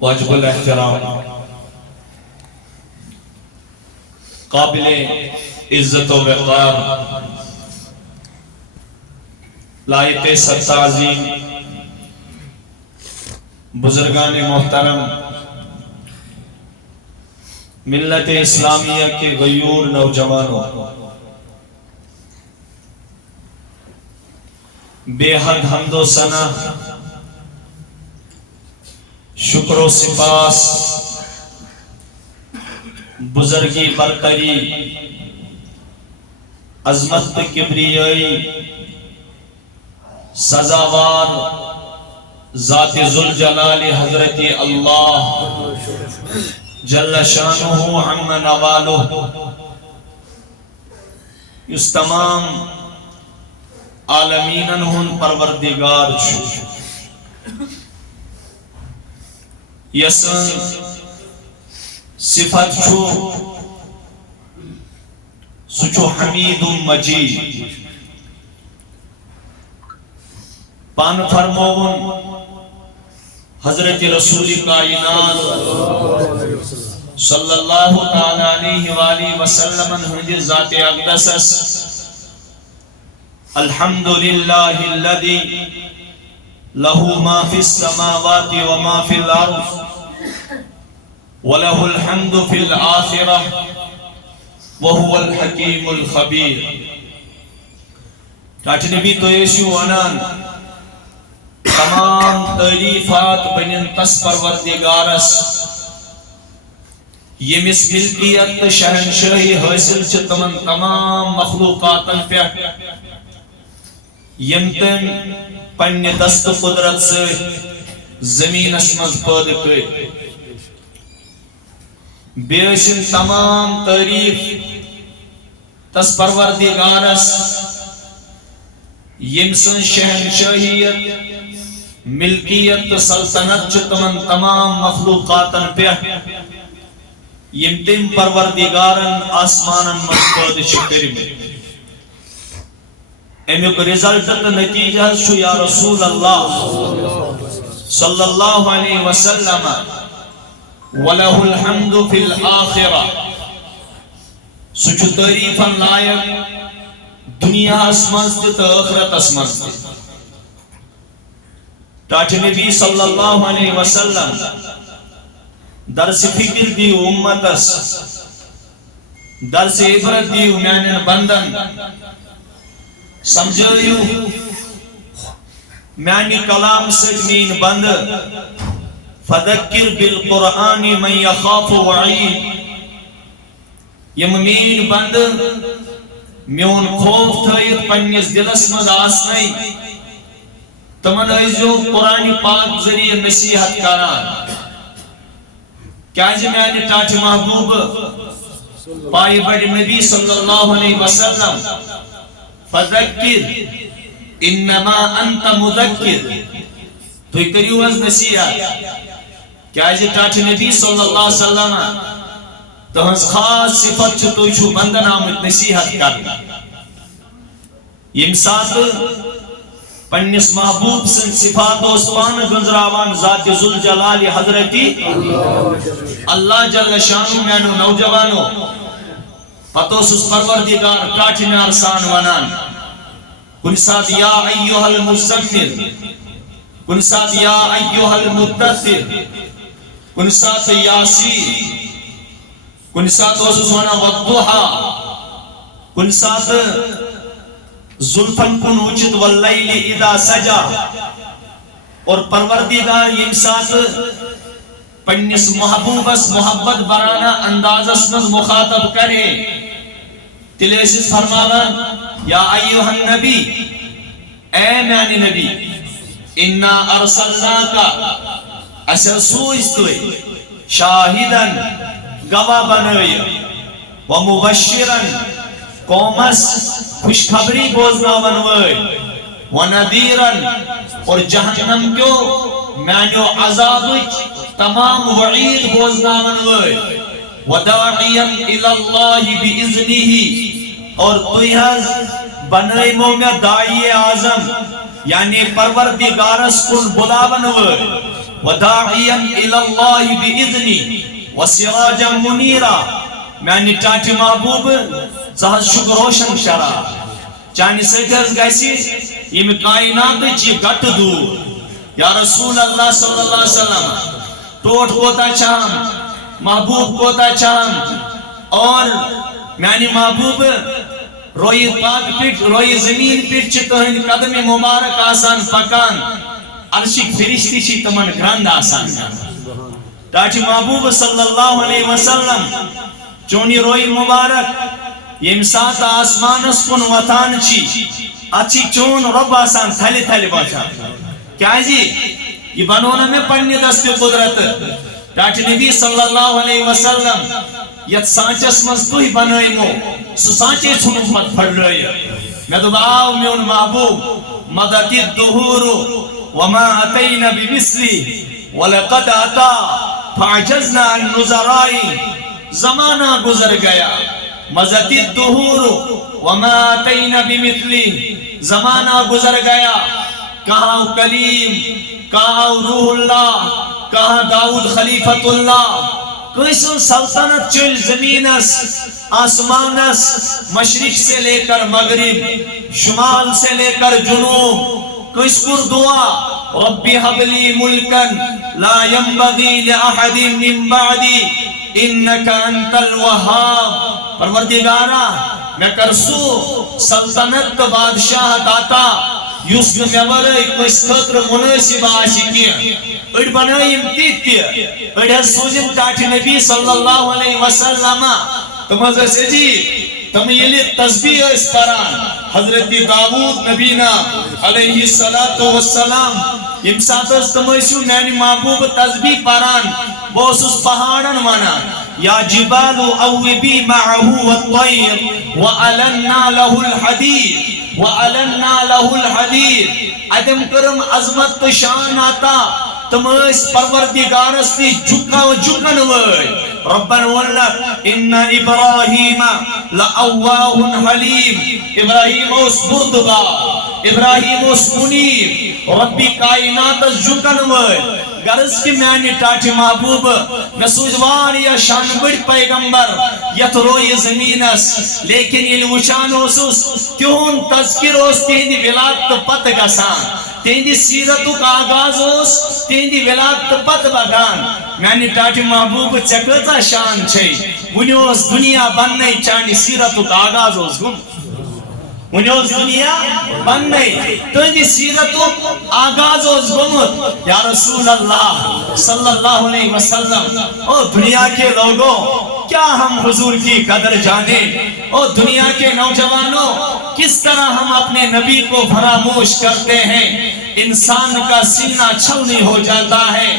واجب الاحترام قابل عزت و وقار لائق سب تعظیم بزرگان محترم ملت اسلامیہ کے غیور نوجوانوں، بے حد حمد و ثنا، شکر و سپاس، بزرگی برتری، عظمت کبریائی، سزاوار ذات ذوالجلال حضرت اللہ جل شانہ عم نوالہ، اس تمام عالمینن ہن پروردگار چھو یسن صفت چھو سچو حمید مجید پان فرمون حضرت رسول کائنات صلی اللہ تعالی علیہ وآلہ وسلم ہنجی ذات اقدس الحمدللہ الذی لہو ما فی السماوات وما فی الارض وَلَهُ الْحَمْدُ فِي الْآخِرَةِ وَهُوَ الْحَكِيمُ الْخَبِيرُ۔ ٹاٹھ نبی تو یشو ونان تمام تعریفات بنین تس پروردگارس یمس ملکیت شہنشاہی حاصل چھ تمن تمام مخلوقاتن پہ یمتن پنہ دست قدرت سے زمین اسمز پید کر بیشن تمام تعریف تس پروردگارس یمسن شہنشاہیت ملکیت سلطنت تمن تمام مخلوقاتن پہ یم تم پروردگارن آسمانن مستود شکر میں امیک رزلٹ نتیجہ شو یا رسول اللہ صلی اللہ علیہ وسلم وَلَهُ الْحَمْدُ فِي الْآخِرَةِ سچو تعریفاً لائق دنیا اسمانستی تا آخرت اسمانستی۔ ٹاٹھ نبی صلی اللہ علیہ وسلم درس فکر دی امتس، درس عبرت دی میانن بندن سمجھائیو میانی کلام سے مین بند فذکر بالقرآن من یخاف وعید یم مین بند میون خوف تھائیت پنیس دلس مد آسنائی تمن ایزو قرآن پاک ذریعہ نصیحت کران کیا جی میانی ٹاٹھ محبوب پائی بڑی نبی صلی اللہ علیہ وسلم فذکر انما انت مذکر تو کریو از نصیحت کیا جی ٹاٹھ نبی صلی اللہ علیہ وسلم تو ہنس خاص صفت چھتو چھو بندن آمد نصیحت کرنا یم ساتھ پنیس محبوب سن صفات و اسپان گنزراوان ذات ذوالجلال حضرتی اللہ جل شانو مینو نوجوانو پتو سس پروردگار ٹاٹھ میں ارسان ونان کن ساتھ یا ایوہ المزمل کن ساتھ یا ایوہ المدثر کن ساتھ یاسین کن ساتھ وزونا والضحا کن ساتھ ظلفن کن وجد واللیل اذا سجا اور پروردگار یم ساتھ پنیس محبوبس محبت برانا اندازس مز مخاطب کرے تلیسس فرمانا یا ایوہ النبی اے میانی نبی انا ارسلناکا اسر سوئستوئی شاہدن گواہ بنوئی ومبشرن قومس خوشخبری بوزنا بنوئی وندیرن اور جہنم کیوں مینو عذابچ تمام وعید بوزنا بنوئی وداعیا الاللہ بِإِذْنِهِ اور توی حض بنائی مومیا دائی اعظم یعنی پروردگارس کن بلا بنوئی وداعيا إلى الله بإذني وسراجا منيرا میانی ٹاٹی محبوب ژٕ چھُکھ روشن شرح چانہِ سۭتۍ حظ گژھِ ییٚمہِ کائناتٕچ یہِ گٹہٕ دوٗر یا رسول اللہ صلی اللہ علیہ وسلم ٹوٹھ کوتاہ چھِ اہم محبوب کوتاہ چھِ اہم اور میانی محبوب روئی پاک پٹ روئی زمین پٹ چھِ تُہٕنٛدۍ قدم مبارک آسان پکان عرشٕکۍ فرشتہٕ چھِ تِمن گرٛنٛد آسان ٹاٹی محبوب صلی اللہ علیہ وسلم چون یہ روئی مبارک یم سات آسمانس کن وطان چی اچھی چون رب آسان تھلی تھلی باشا کیا جی یہ بنونا میں پڑھنے دست قدرت ٹاٹی نبی صلی اللہ علیہ وسلم یت سانچس مستوی بنائی مو سو سانچے چھنو مت پڑھ رہی میں تو باؤ میں ان محبوب مدتی الدہور وما اتینا بمثلی ولقد اتا فعجزنا عن نظرائی زمانہ گزر گیا مزتی الدہور وما اتینا بمثلی زمانہ گزر گیا کہاں کلیم کہاں روح اللہ کہاں داؤد خلیفت اللہ کیسے سلطنت چل زمینس آسمانس مشرق سے لے کر مغرب شمال سے لے کر جنوب کس پر دعا ربی حبلی ملکن لا ينبغی لأحد من بعدی انکا انت الوہاب پروردگارا میں کرسو سلطنت بادشاہ داتا یس میں ورائے کس خطر مناسب آشی کیا اڑ بنائیم تیتی اڑ سوزم ٹاٹی نبی صلی اللہ علیہ وسلم تم حضرت جی تم یہ تسبیح اس پران حضرت داود نبینا علیہ السلام یم ساتھ تم ایسو میانی محبوب تسبیح پران بوسوس پہاڑن وانا یا جبال اوبی معہو والطیر وعلنا له الحدید وعلنا له الحدید ادم کرم عظمت شان آتا تم اس پروردگارس تی جھکن وی ربنا ولد ان ابراہیم لأواہ حلیم ابراہیم اس بردگار ابراہیم اس منیب ربی کائنات جھکن وی غرض کی میانی ٹاٹی محبوب نسوجوان یا شان بڑ پیغمبر یت روی زمینس لیکن یہ وچان اوسوس تیون تذکر اوس تیندی ولادت پت گسان تیندی سیرتو کا آغاز اوس تیندی ولادت پت بگان میانی ٹاٹی محبوب چکتا شان چھے ونیوس دنیا بننے چانی سیرتو کا آغاز اوس گم ونیوس دنیا بننے تیندی سیرتو آغاز اوس گمت یا رسول اللہ صلی اللہ علیہ وسلم او دنیا کے لوگوں کیا ہم حضور کی قدر جانیں او دنیا کے نوجوانوں کس طرح ہم اپنے نبی کو فراموش کرتے ہیں انسان کا سینہ چھلنی ہو جاتا ہے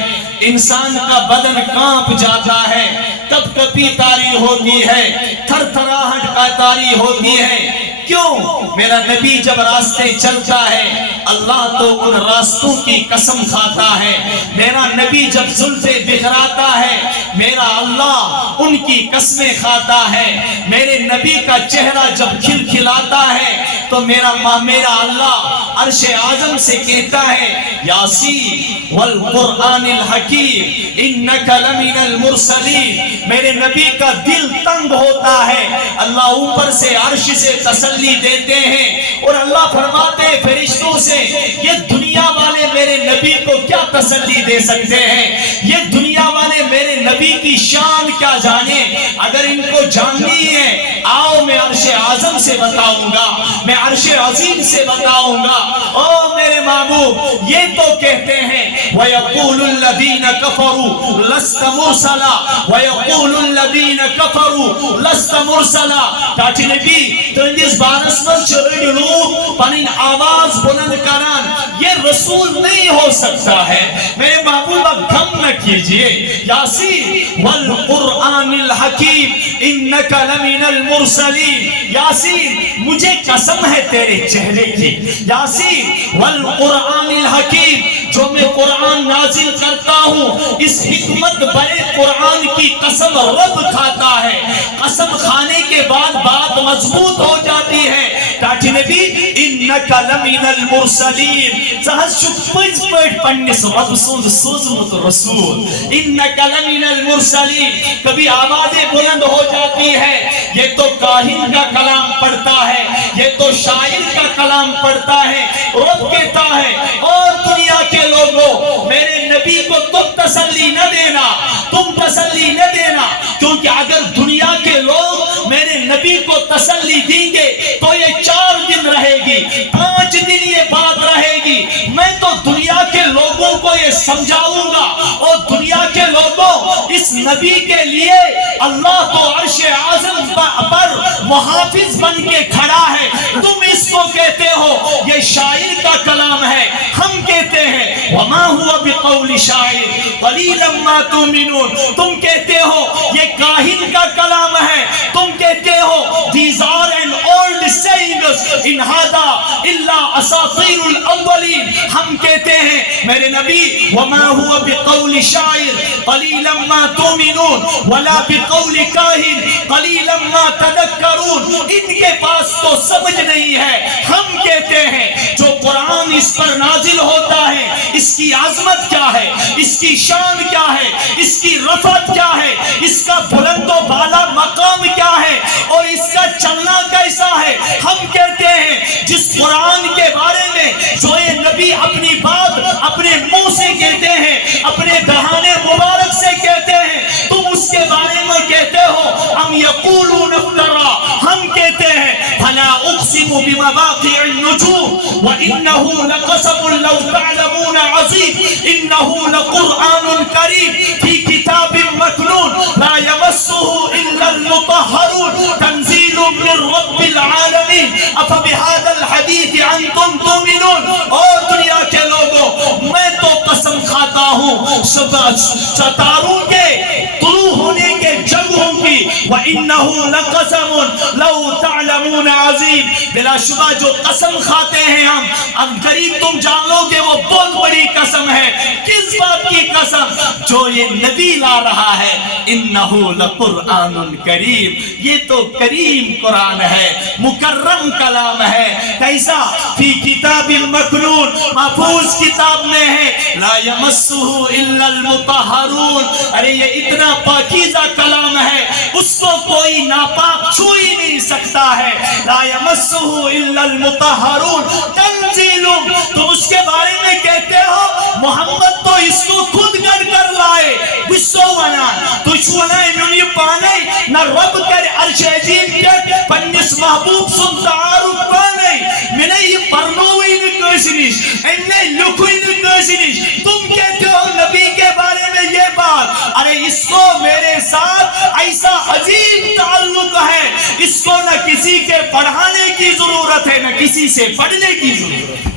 انسان کا بدن کانپ جاتا ہے کپ کپی تاری ہوتی ہے تھر تھراہٹ کا تاری ہوتی ہے کیوں میرا نبی جب راستے چلتا ہے اللہ تو ان راستوں کی قسم کھاتا ہے میرا نبی جب زلفے بکھراتا ہے میرا اللہ ان کی قسمیں کھاتا ہے میرے نبی کا چہرہ جب کھل کھلاتا ہے تو میرا اللہ عرش اعظم سے کہتا ہے یاسین والقرآن الحکیم انکا لمن المرسلین میرے نبی کا دل تنگ ہوتا ہے اللہ اوپر سے عرش سے تسلی دیتے ہیں اور اللہ فرماتے ہیں فرشتوں سے یہ دنیا والے میرے نبی کو کیا تسلی دے سکتے ہیں یہ دنیا والے میرے نبی کی شان کیا جانے اگر ان کو جاننی ہے آؤ میں عرش اعظم سے بتاؤں گا میں عرش عظیم سے بتاؤں گا او میرے محبوب یہ تو کہتے ہیں وَيَقُولُ الَّذِينَ كَفَرُوا لَسْتَ مُرْسَلًا وَيَقُولُ الَّذِينَ كَفَرُوا لَسْتَ مُرْسَلًا ٹاٹی نبی تو اس بارس میں چھوڑی لوگ پنین آواز بلند کران یہ رسول نہیں ہو سکتا ہے میرے محبوب اب گھم نہ کیجئے یاسین والقرآن الحکیم انکا لمن المرسلین یاسین مجھے قسم ہے تیرے چہرے کی، یاسین والقرآن الحکیم، جو میں قرآن نازل کرتا ہوں اس حکمت بڑے قرآن کی قسم رب کھاتا ہے۔ قسم کھانے کے بعد بات مضبوط ہو جاتی ہے۔ ٹاٹھی نبی انک لمن المرسلین، زہز چھو پج پڑھ پنس رب سوز سوزمت رسول، انک لمن المرسلین۔ کبھی آوازیں بلند ہو جاتی ہے، یہ تو کاہن کا کلام پڑھتا ہے، یہ تو شاعر کا کلام پڑھتا ہے۔ رب کہتا ہے اور دنیا کے لوگوں میرے نبی کو تم تسلی نہ دینا، تم تسلی نہ دینا، کیونکہ اگر دنیا کے لوگ میرے نبی کو تسلی دیں گے تو یہ 4 دن رہے گی، 5 دن یہ بات رہے گی۔ میں تو دنیا کے لوگوں کو یہ سمجھاؤں گا، اور دنیا کے لوگوں اس نبی کے لیے اللہ تو عرش اعظم پر محافظ بن کے کھڑا ہے، تم اس کو کہتے ہو یہ شاعر کا کلام ہے۔ ہم کہتے ہیں وما هو بقول شاعر قلیلا ما تؤمنون، تم کہتے ہو یہ کاہن کا کلام ہے، تم کہتے ہو these are an old sayings in هذا الا اساطیر الاولین۔ ہم کہتے ہیں میرے نبی وما هو بقول شاعر قلیلا ما تؤمنون ولا بقول کاہن قلیلا ما تذکرون۔ ان کے پاس تو سمجھ نہیں ہے۔ ہم کہتے ہیں جو قرآن اس پر نازل ہوتا ہے اس کی عظمت کیا ہے، اس کی شان کیا ہے، اس کی رفعت کیا ہے، اس کا بلند و بالا مقام کیا ہے، اور اس کا چلنا کیسا ہے۔ ہم کہتے ہیں جس قرآن کے بارے میں جو یہ نبی اپنی بات اپنے منہ سے کہتے ہیں، اپنے دہان مبارک سے کہتے ہیں، تم اس کے بارے میں کہتے ہو ام یقولون افترا۔ ہم کہتے ہیں فلا اقسم بمواقع النجوم وانه لقسم لو تعلمون عظیم انه لقرآن کریم فی کتاب مکنون لا یمسه الا المطہرون تنزیل من رب العالمین افبهذا الحدیث انتم تؤمنون۔ اور دنیا کے لوگوں میں تو قسم کھاتا ہوں ستاروں کے طلوع ہونے کے جگہوں کی، وَإِنَّهُ لَقَسَمٌ لَوْ تَعْلَمُونَ عَظِيمٌ۔ بلا شبہ جو قسم کھاتے ہیں ہم، اب قریب تم جان لو گے وہ بہت بڑی قسم ہے۔ کس بات کی قسم؟ جو یہ نبی لا رہا ہے، إِنَّهُ لَقُرْآنٌ کریم، یہ تو کریم قرآن ہے، مکرم کلام ہے۔ کیسا؟ فی کتاب مکنون، محفوظ کتاب میں ہے، لا یمسہ الا المطہرون۔ ارے یہ اتنا پاکیزہ کلام ہے اس کو کوئی ناپاک چھو ہی نہیں سکتا ہے۔ لا یمسہ الا المطہرون تنزیل، تم اس کے بارے میں کہتے ہو محمد تو اس کو خود گڑھ کر لائے، بسو ونان تجھ ونائے نمی پانے نہ رب کر عرش عظیم کے پنس محبوب سن تعارف پانے میں یہ پرنوئی نکوشنیش انہیں لکھوئی نکوشنیش۔ تم کہتے ہو نبی کے بارے میں یہ بات، ارے اس کو میرے ساتھ ایسا عظیم تعلق ہے، اس کو نہ کسی کے پڑھانے کی ضرورت ہے نہ کسی سے پڑھنے کی ضرورت ہے۔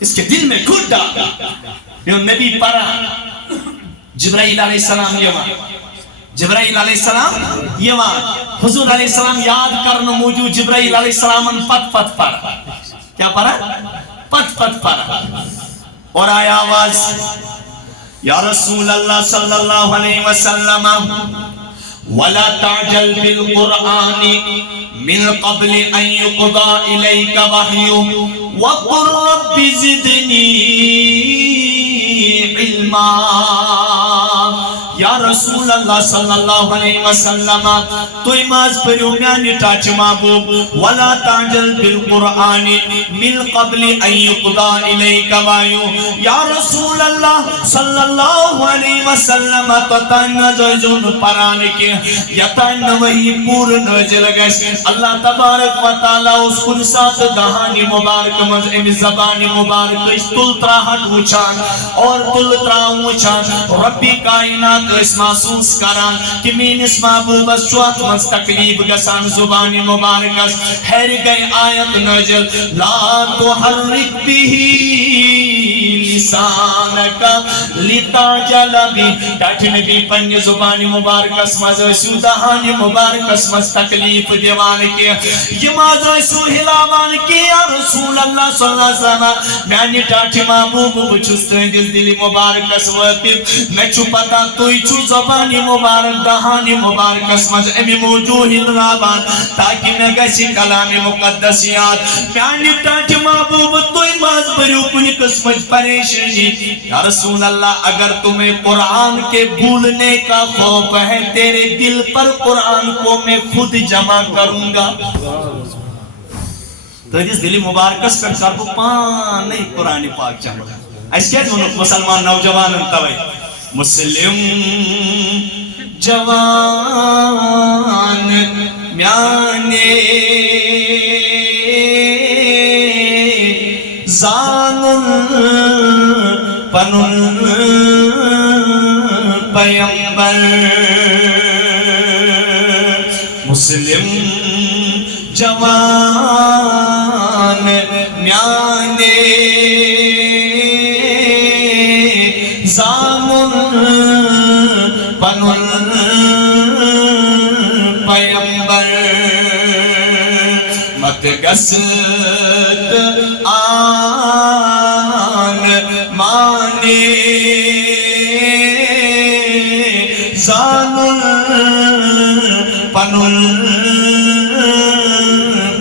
اس کے دل میں گھٹ ڈالا، جو نبی پڑھا جبرائیل علیہ السلام یوان، جبرائیل علیہ السلام یوان، حضور علیہ السلام یاد کرنا موجود جبرائیل علیہ السلام پت پت پڑھا، کیا پڑھا؟ پت پت پڑھا، اور آیا آواز یا رسول اللہ صلی اللہ علیہ وسلم وَلَا تَعْجَلْ بِالْقُرْآنِ مِنْ قَبْلِ أَنْ يُقْضَى إِلَيْكَ وَحْيُهُ وَقُلْ رَبِّ زِدْنِي عِلْمًا۔ یا رسول اللہ صلی اللہ علیہ وسلم تو اماز پڑھو میانی ٹاچ محبوب وَلَا تَعْجَلْ بِالْقُرْآنِ مِنْ قَبْلِ أَنْ يُقْضَى إِلَيْكَ وَحْيُهُ۔ یا رسول اللہ صلی اللہ علیہ وسلم تو تن نجن پرانے کے یا تن وہی پور نجل گش اللہ تبارک و تعالی اس قدسات دہانی مبارک مزعم زبان مبارک اس تل تراہٹ وچان اور تل تراہم وچان ربی کائنات اس محسوس کران کہ مینس محبوبس چوت مز تکلیف گسان زبان مبارکس ہر گئی آیت نازل لا تحرک به لسانک لتعجل به ٹاٹھ نبی پنی زبان مبارکس مز اسو دہان مبارکس مز تکلیف دیوان کے یہ ماز اسو ہلاوان کے یا رسول اللہ صلی اللہ علیہ وسلم میانی ٹاٹھ محبوب بچس تہندس دل مبارکس واقف میں چھو پتا توی چھو زبان مبارک دہان مبارکس مز امی موجوہ الرابان تاکہ میں گسی کلام مقدسیات میانی ٹاٹھ محبوب توی ماز بریو کنی قسمت پریشنی یا رسول اللہ اگر تمہیں قرآن کے بھولنے کا خوف ہے تیرے دل پر قرآن کو میں خود جمع کروں گا تو جس دلی مبارکس پر کربو پانے قرآن پاک جمع اس کیا جو مسلمان نوجوان انتوئی مسلم جوان میانے زانن پنن پیمبر مسلم جوان میانے زانن پنن پیمبر مت گست آن مانے زانن پنن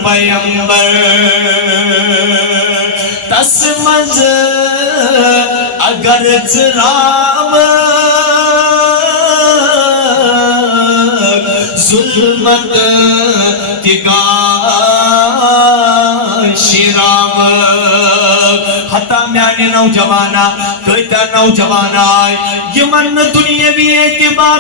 پیمبر تسمج اگر چرام ظلمت تگا شرام حتی میانی نوجوانا کوئیتا نوجوانا یمن دنیاوی اعتبار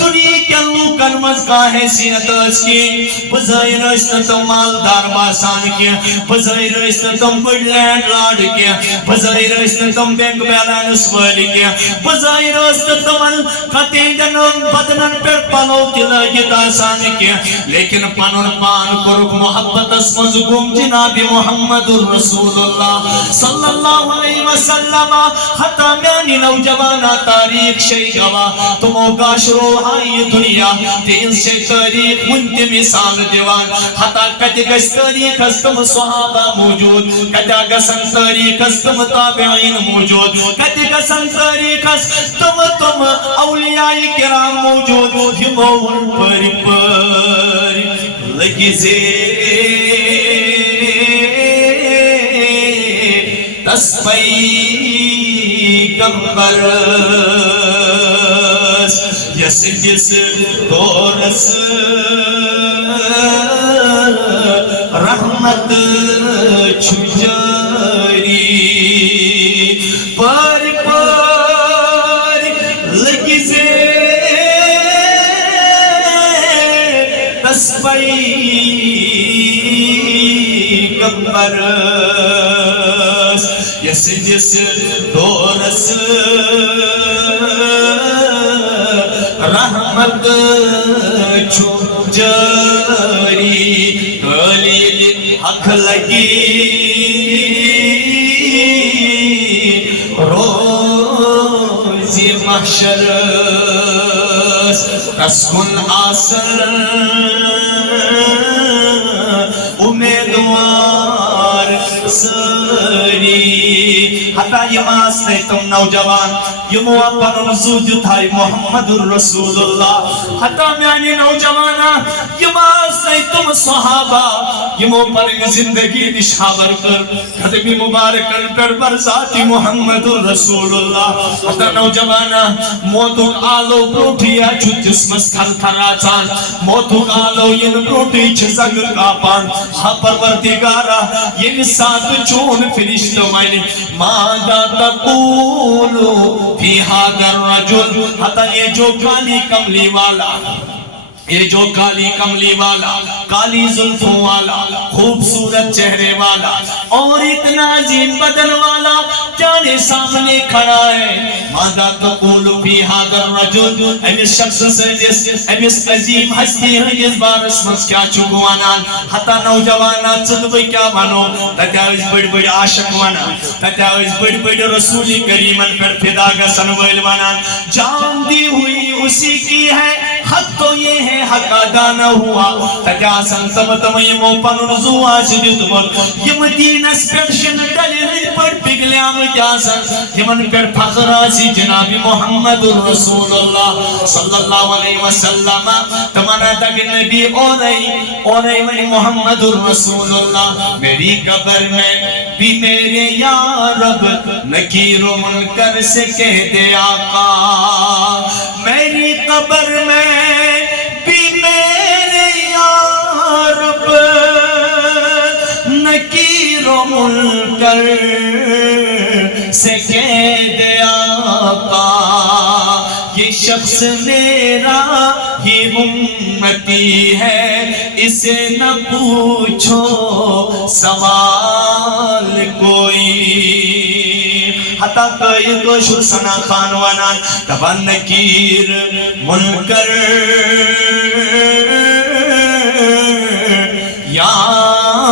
دنیا کے لوکن مز کا حیثیت اس کی بظاہر اس نے تم مالدار باسان کیا بظاہر اس نے تم بڑ لینڈ لارڈ کیا بظاہر اس نے تم بینک بیلانس والی کیا بظاہر اس نے تم خطی جنون بدنن پر پلو تلاگت آسان کیا لیکن پانون پان کرک محبت اسمز گم جناب محمد الرسول اللہ صلی اللہ علیہ وسلم حتی میانی نوجوانا تاریخ شئی گواہ تمو گاش روحائی دنیا تین سے تاریخ منت مثال دیوان حتی کتی گس تاریخ استم صحابہ موجود کتی گسن تاریخ استم تابعین موجود کتی گسن تاریخ استم اولیاء کرام موجود یمون پر پر لگی تسپئی کمبر یس جس دورس رحمت چھجاری پر پر لگی سے تسپئی کمبر یس جس دورس رحمت چھو جاری قلیل حق لگی روزی محشر تسکن آسر امیدوار سری حتی یماس نے تم نوجوان یمو اپن رسول تھائی محمد الرسول اللہ حتی میانی نوجوانا یماس نے تم صحابہ یمو پر زندگی نشابر کر قدمی مبارکن پر برزاتی محمد الرسول اللہ حتی نوجوانا موتو آلو بروٹیا چھو جسمس تھل تھراچان موتو آلو ین بروٹی چھزنگ کاپان ہاں پروردگارا ین ساتھ چون فرشت مائنی ماذا تقولو فی حاضر رجل حتی یہ جو کالی کملی والا یہ جو کالی کملی والا، کالی زلفوں والا، خوبصورت چہرے والا اور اتنا عظیم بدن والا جانے سامنے کھڑا ہے، ماذا تقول فی هذا الرجل، امس شخص سندس امس عظیم ہستی ہندس بارس مز کیا چھکو ونان، حتی نوجوانا صدب کیا ونو، تتاوز بڑ بڑ عاشق ونان، تتاوز بڑ بڑ رسول کریمن پر فدا گسن ویل ونان، جان دی ہوئی اسی کی ہے، حق تو یہ ہے حق ادا نہ ہوا، تجاسن تم تم یمو پنن زواج دیتمن، یم دینس پر شن دلیل پر پگلیام جاسن، یمن پر فخر آسی جناب محمد رسول اللہ صلی اللہ علیہ وسلم، تمہارا تک نبی اور ای محمد رسول اللہ، میری قبر میں بھی میرے یا رب نکیر و منکر سے کہہ دے آقا، میری قبر میں بھی میرے یا رب نکیر و منکر سے کہہ دے آقا، یہ شخص میرا ہی امتی ہے، اسے نہ پوچھو سوال کوئی، حتی قید و شرسنا خان ونان تبان نکیر منکر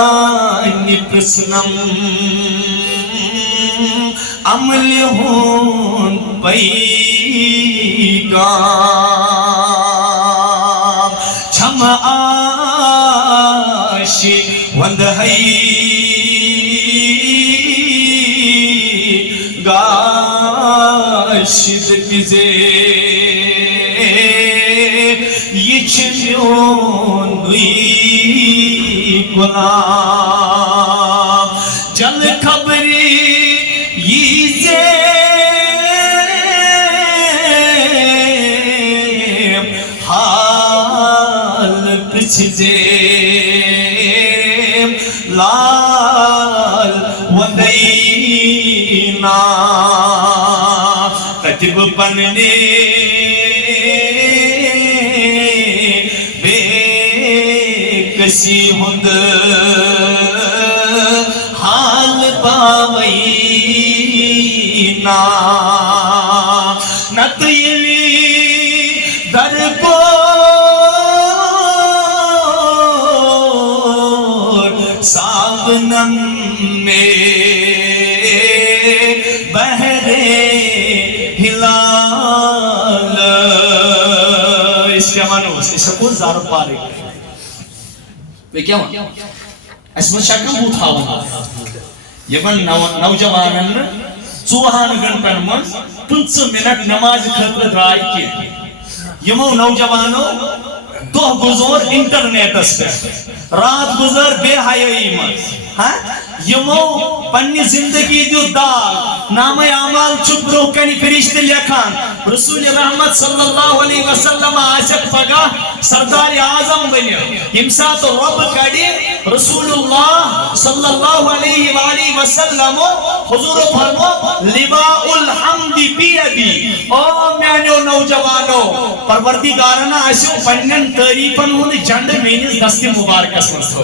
یعنی پرسنم عمل ہون پیغام چھم آشی وندہی گاشد کزے یہ چھمیون دوی گناہ جل خبری یہ زیم حال پچھ زیم لال ودینا کتب پننے بے کسی ہند حال باوینا نتیلی در گور سابنم میں بہرے ہلال، اس کے معنی اس کو زار پارے وہ کیا معنی اس میں شکم اٹھاؤں یمن نوجوانن 4 گھنٹن من 15 منٹ نماز خطر درائی کی، یمو نوجوانو دو گزور انٹرنیٹ اس پر، رات گزر بے حیائی من، یمو پنی زندگی دیو داغ نام اعمال چپ برو کنی فرشت لکھان، رسول رحمت صلی اللہ علیہ وسلم آشق پگا سردار اعظم بنی، امسات رب کڑی رسول اللہ صلی اللہ علیہ وآلہ وسلم حضور فرمو لباء الحمد بیدی، او میانو نوجوانو پروردگارنا آشو پنن تعریفن ہون جنڈ مینس دست مبارکس مستو،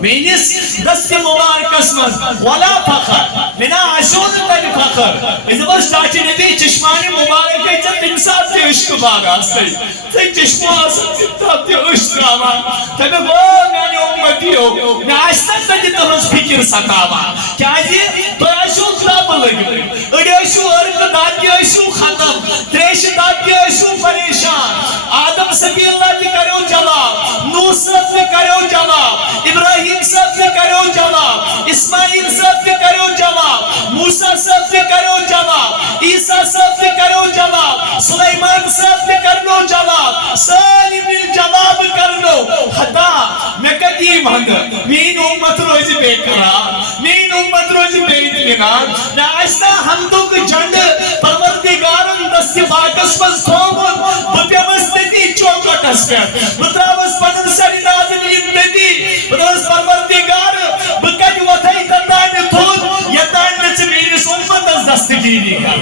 مینس دست مبارکس مست ولا فخر منا عشود تن فخر، از بس چاچی نبی چشمانی مبارک ہے جب انسان سے عشق باغا ستی تی چشمہ آسان تب تی عشق آمان تب وہ میانی امتی ہو میں آشتر تجی تمہز فکر ستاوا کیا جی تو عشود لاب لگ بھئی اڑی عشو ارک داتی عشو ختم تریش داتی عشو پریشان، آدم صفی اللہ کی کرو جواب، نوح صاحب کی کرو جواب، ابراہیم صاحب کی کرو جواب، اسماعیل صاحب کی کرو جواب، موسیٰ صاحب کی کرو جواب، عیسیٰ صاحب کی کرو جواب، سلیمان صاحب کی کرنو جواب، سالی مل جواب کرنو، حدا میں قدیم ہنگ مین امت روزی بے قرار، مین امت روزی بے اطمینان، میں آئستا ہمدو کی جنڈ پروردگارن دستی باکس پس تھومن بپیمس دیتی چوکٹ اس پر بطراوز پنن سری نازلین دیتی بطراوز پروردگار بکج وطائی تندان تھود یدان نچ میرس امت از دستگیری کر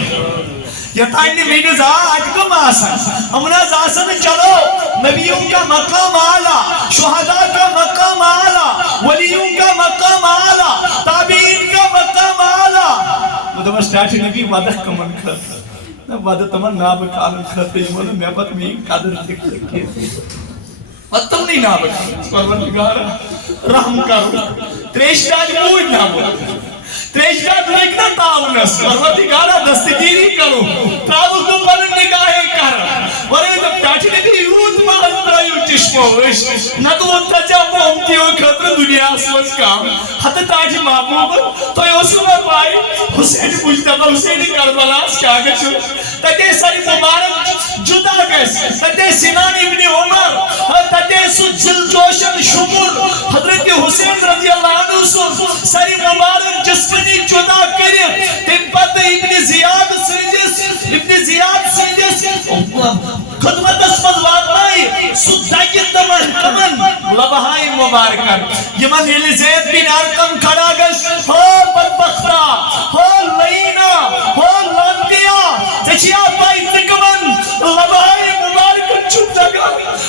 یتانی مینز آج کم آسان امناز آسان چلو نبیوں کا مقام آلہ شہداء کا مقام آلہ ولیوں کا مقام آلہ تابعین کا مقام آلہ مدبر سٹاٹی نبی وعدہ کمن کھر وعدہ تمن ناب کالن کھر یمن میں پت میں قادر تک سکے تم نہیں ناب کھر پروردگار رحم کرو تریشتاج موج نابو تریشتاج لکھنا تاؤنس پروردگارہ دستگیری کرو تاؤس تو پلن نگاہیں کر ورے جب ٹاٹی نبی یوت محض برایو چشموش ندو تجا مومتیوں خطر دنیا اسوز کام حتی تاجی محبوب تو یوسف بائی حسین مجتبہ حسین کربلاس کیا گشو تاکہ ساری مبارک جدا گس تاکہ سنان ابن عمر تاکہ سجل جوشن شمر حضرت حسین رضی اللہ عنہ ساری مبارک جسمنی جدا کرے تم پتہ ابن زیاد سنجس خدمت اسمد واتنائی سدھائی تمن لبہائی مبارکن یمن ہیلی زید بن ارکم کھڑا گش ہو بدبختہ ہو لئینا ہو لانتیا جچیا بائی تکمن لبہائی مبارکن چھپ جگہ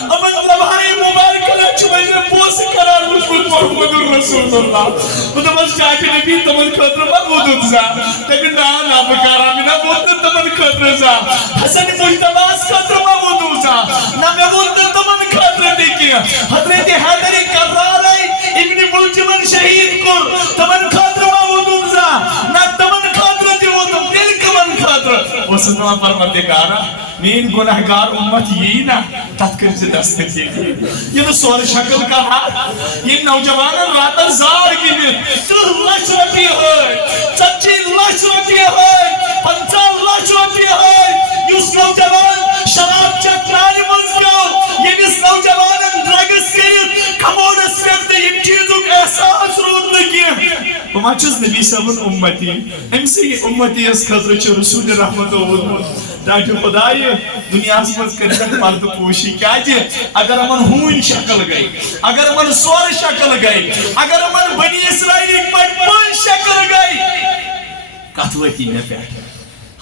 امن لبہائی مبارکن چھپ جگہ پوس کرار مجھبت محمد الرسول اللہ مدمس چاہتے نبی تمن خطر محمود زا لیکن نا بکارا منا بودن تمن خطر زا حسن مجتباس خطر محمود زا نا میں بودن تمن خطر دیکھیا حضرت حیدری کرار آئی ابن ملجمن شہید کر تمن خطر محمود زا نا تمن خطر دیوتم دل کمن خطر وہ ستوہ پرمردگارا مین گناہگار امت یہی نا تذکر سے دستک یہ تو سور شکل کا ہاتھ یہ نوجوانن راتر زار کی بھی 30 لچ روپی ہوئے 25 لچ روپی ہوئے 50 لچ روپی ہوئے یس نوجوان شراب چکرانی منز گاؤ یہ اس نوجوانن ڈرگس کرید کمونس کرتے یہ چیزوں کا احساس رود لگی پماچز نبی صاحبن امتی امسی امتی اس خطر چھ رسول رحمت و ڈاٹو خدای دنیا اسمز کرتے پرد پوشی کیا جی اگر امن ہون شکل گئی اگر امن سور شکل گئی اگر امن بنی اسرائیلی پن شکل گئی کتوتی میں پیٹھ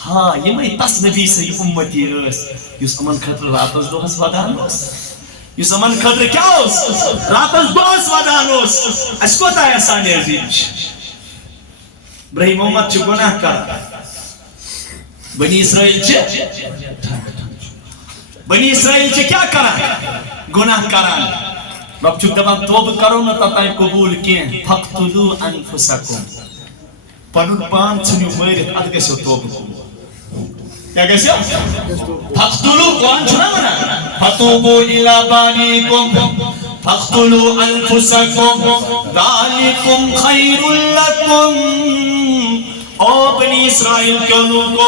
ہاں یہ میں تس نبی سے امتی اس یس امن خطر راتس دوہس ودان اس یس امن خطر کیا اس راتس دوہس ودان اس اس کو تا احسان عظیم ابراہیم محمد چھ گناہ کر بنی اسرائیل چھ کیا کران گناہ کران رب چھ دبان توب کرو نہ تتائیں قبول کین فقتلو انفسکم پنن پان چھنیو مریت اد گسو توب کیا گسو فقتلو قرآن چھنا منا فتوبو الى بانیکم فقتلو انفسکم ذالکم خیر لکم او بنی اسرائیل کیونوں کو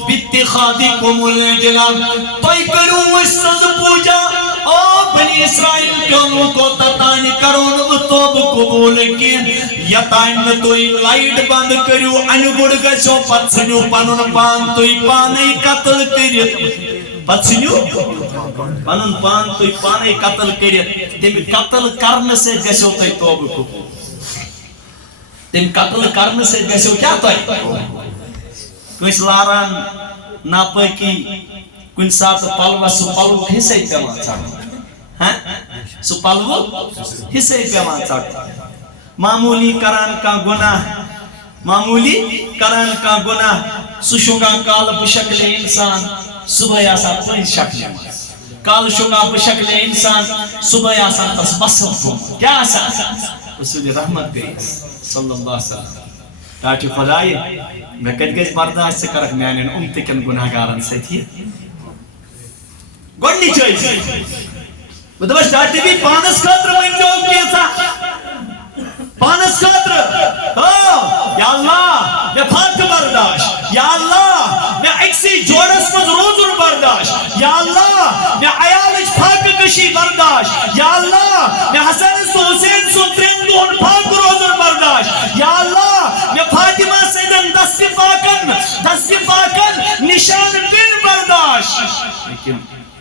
باتخاذکم الجلال توئی کرو اسد پوجا او بنی اسرائیل کیونوں کو تتانی کرو توب قبول کی یتائن توئی لائٹ بند کرو انگوڑ گسو پتسنیو پانون پان توئی پانے قتل کریت پتسنیو پانون پان توئی پانے قتل کریت تم قتل کرنے سے گسو توئی توب قبول تم قتل کرنے سے گسو کیا توئی کس لاران ناپاکی کن ساتھ پلوہ سو پلو حصے پیمان چاہتا سو پلو حصے پیمان چاہتا معمولی کران کا گناہ سو شگا کال بشکل انسان صبح آسا پرین شکل کال شگا بشکل انسان صبح آسا تس بسر تو کیا آسا رسول رحمت گئی صلی اللہ علیہ وسلم تاچو خدای میں کد گئی برداشت سے کرک میانین امتکن گناہگارن سے تھی گونی چاہیے بدبش تاچو بھی پانس خطر میں انجوگ کیا تھا پانس خطر یا اللہ میں پھاک برداشت یا اللہ میں اکسی جوڑس مز روزر برداشت یا اللہ میں عیالش پھاک کشی برداشت یا اللہ میں حسن سو حسین سو ترندون پھاک روزر برداشت یا اللہ میں فاطمہ سیدن دست پاکن نشان بن برداشت لیکن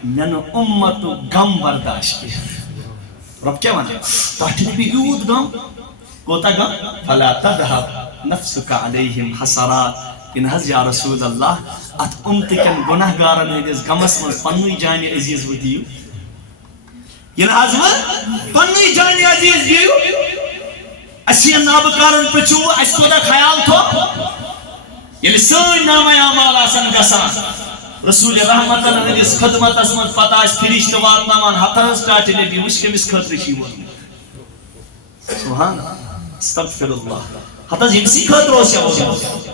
میں نے امت غم برداشت کیا رب کیا مانا تحٹی بھی یود غم کوتا غم فلا تذهب نفسك عليهم حسرات انہز یا رسول اللہ ات امتکن گناہ گارن ہندس غمس من پنوی جان عزیز و دیو انہز پنوی جان عزیز دیو اسی نابکارن پچو اس کو دا خیال تھو یلی سن نام اعمال آسن گسان رسول رحمت ہندس خدمت اسمت پتہ اس فرشت واتناوان ہتھس ٹاٹی لگی مشکمس خطر کی سبحان استغفر اللہ ہتھس یمسی خطر اوسیا ووتمت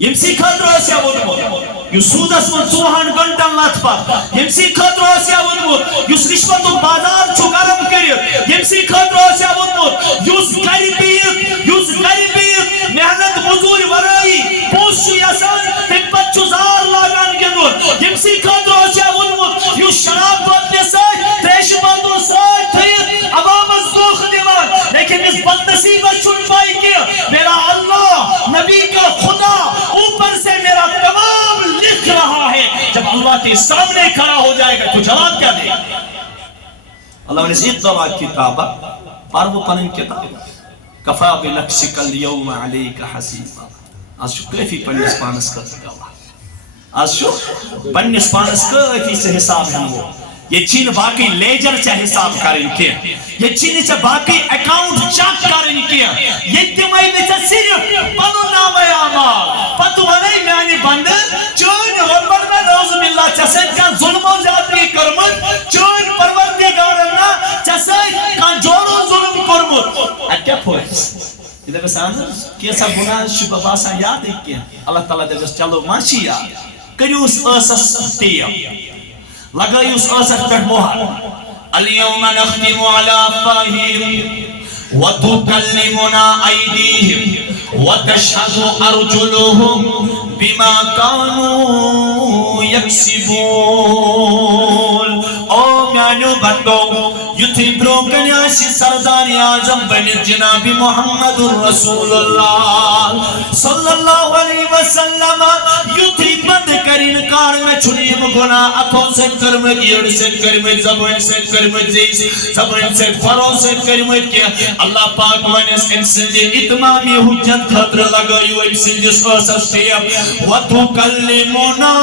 یمسی خطر اوسیا ووتمت یس سودس من 4 گھنٹن لت پت یمسی خطر اوسیا ووتمت یس رشوت بازار چھ گرم کرت یمسی خطر اوسیا ووتمت یس گری بہت محنت مزور ورائی پوس یسان تم پت چھ زار لاگان گندن یمسی خطر اوسیا ووتمت یس شراب بتنے سۭتۍ تریش بندو سۭتۍ تھٲیِتھ عوامس دھوکہ دِوان لیکن اس بدنصیبت چھُنہٕ پاے کینٛہہ میرا اللہ نبی کا خدا اوپر سے میرا تمام لکھ رہا ہے جب اللہ کے سامنے کھڑا ہو جائے گا تو جواب کیا دے گا اللہ نے اقرا کتابا پڑھ وہ پنن کتاب کفا بنفسک اليوم علیک حسیبا آج چھُ کٲفی پننس پانس خٲطرٕ گواہ آج چھُ پننس پانس کٲفی سے حساب ہیٚنو یہ چین باقی لیجر چا حساب کریں کیا یہ چین چا باقی اکاؤنٹ چاک کریں کیا یہ تمہیں بچا صرف پنو نام اعمال پتو بنائی میانی بند چون غربت میں نوز باللہ چسید کان ظلم و زیادتی کرمت چون پروردگارنا چسید کان جورو ظلم کرمت اکیا پوئیس یہ دے بس آنا کیسا گناہ شبہ باسا یاد ہے کیا اللہ تعالیٰ دے بس چلو ماشی یاد کریوس اسس تیم لگایوس آسر پر مہر اليوم نختم على افواههم وتكلمنا ايديهم وتشهد ارجلهم بما كانوا يكسبون او میانو بندو یتھی بروکن یاسی سردار اعظم بنت جناب محمد رسول اللہ صلی اللہ علیہ وسلم یتھی بند کرین کار میں چھنیم گناہ اتھوں سے کرمت یڑ سے کرمت زبان سے کرمت زبان سے فروں سے کرمت کیا اللہ پاک ونس انسان دے اتمامی حجت خطر لگایو انسان دس اسس تیب وَتُكَلِّمُنَا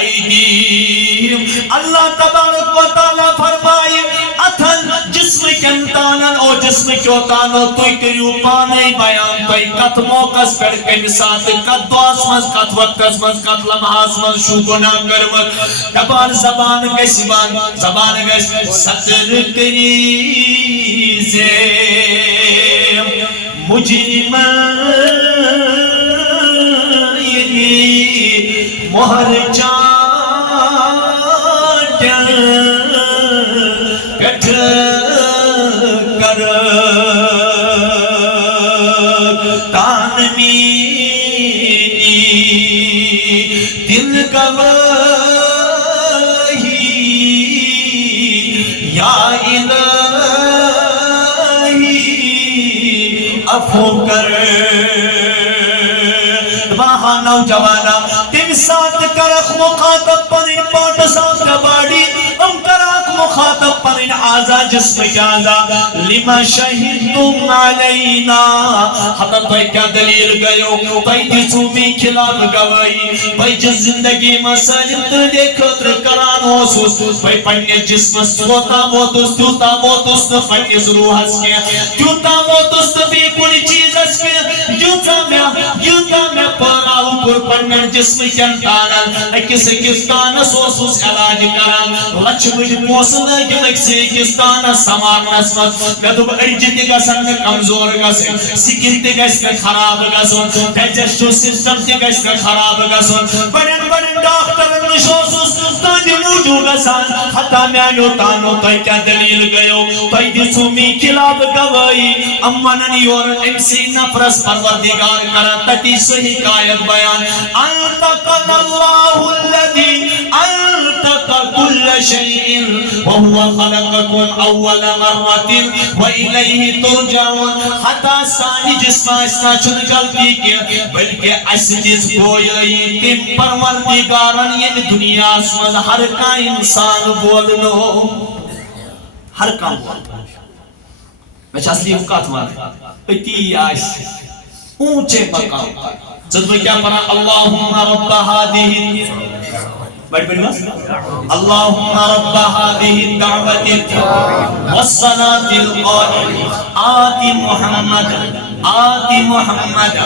ایدیم اللہ تبارک و تعالی فرمائے اتھن جسم کن تانن او جسم کیو تانو توی کریو پانے بیان توی کت موقس پر کمی ساتھ کت دعاس مز کت وقتس مز کت لمحاس مز شو گناہ کرمت دبان زبان گیسی بان زبان گیس ستر کری زیم مجرم مہر چاٹ کٹ کر تانمی دل گواہی یا الہی عفو کر وہاں نوجوانا تم ساتھ کرخ مخاطب پنین پاٹ ساتھ کباڑی ام کراک مخاطب پنین آزا جسم کی آزا لما شہدتم علینا حتی توی کیا دلیل گئیو توی دیسومی خلاف گوائی بھائی جس زندگی مساجد تردے خطر کران حسوس بھائی پنی جسم سوتا موتس تیوتا موتس پنی روح اس کے تیوتا موتس بھی کوئی چیز اس کے یوتا میں پراؤ پر پنن جسم کن تانن اکس تانس اوسوس علاج کران لچ بج موسم لگن اکس تانس سمارنس مز مدوب اڑجہ تہ گژھن کمزور گژھن سکن تہ گژھِ نہٕ خراب گژھن ڈائجسٹو سسٹم تہ گژھِ نہٕ خراب گژھن بڑن ڈاکٹرن نش اوسوس تہنٛدِ موٗجوٗب گژھان ہتا میانیو تانو تۄہہِ کیٛاہ دلیل گٔیو تۄہہِ دِژوٕ مےٚ خلاف گوٲیی یِم ونن یورٕ أمسٕے نفرس پروردگار کران تتی صحیح حکایت بیان انتقل اللہ الذي انتقل كل شيء وهو خلقكم اول مرة وإليه ترجعون حتى سانی جسم اسنا چھن غلطی کی بلکہ اس جس گوئی تم پروردگارن یہ دنیا مز ہر کا انسان بولنو ہر کا بولنو میں اصلی اوقات مانے اتی آئیس اونچے مقام پر صدقہ کیا پڑھا اللہم رب هذه بڑھ بس اللہم رب هذه الدعوة والصلاة القائمة آت محمد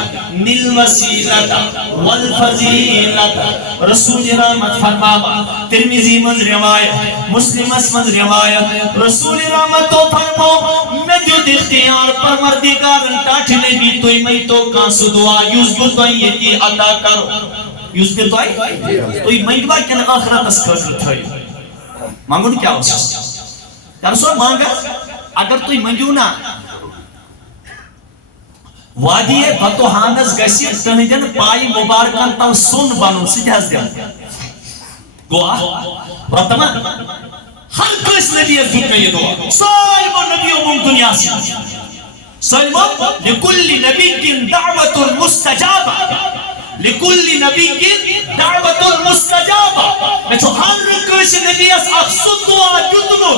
الوسیلۃ والفضیلۃ رسول رحمت فرماوا ترمذی مز روایت مسلم مز روایت رسول رحمت تو فرمو میں دیت اختیار پروردگار ٹاٹھ نبی توئی میں تو کا دعا یوز بو یتی عطا کرو یوز بو توئی میں دعا کن آخرت اس خاطر تھایو مانگن کیا اس کر سو مانگا اگر توئی منگیو نا وادی بطوحانس گسی تہندین پائی مبارکان تم سن بنن سجاز دیا دعا رتما ہر کس نبی از دنیا یہ دعا سالم نبیوں من دنیا سے سالم لکل نبی دعوت المستجابہ لکل نبی دعوت المستجابہ میں چھو ہر کس نبی از اخصد دعا جدنو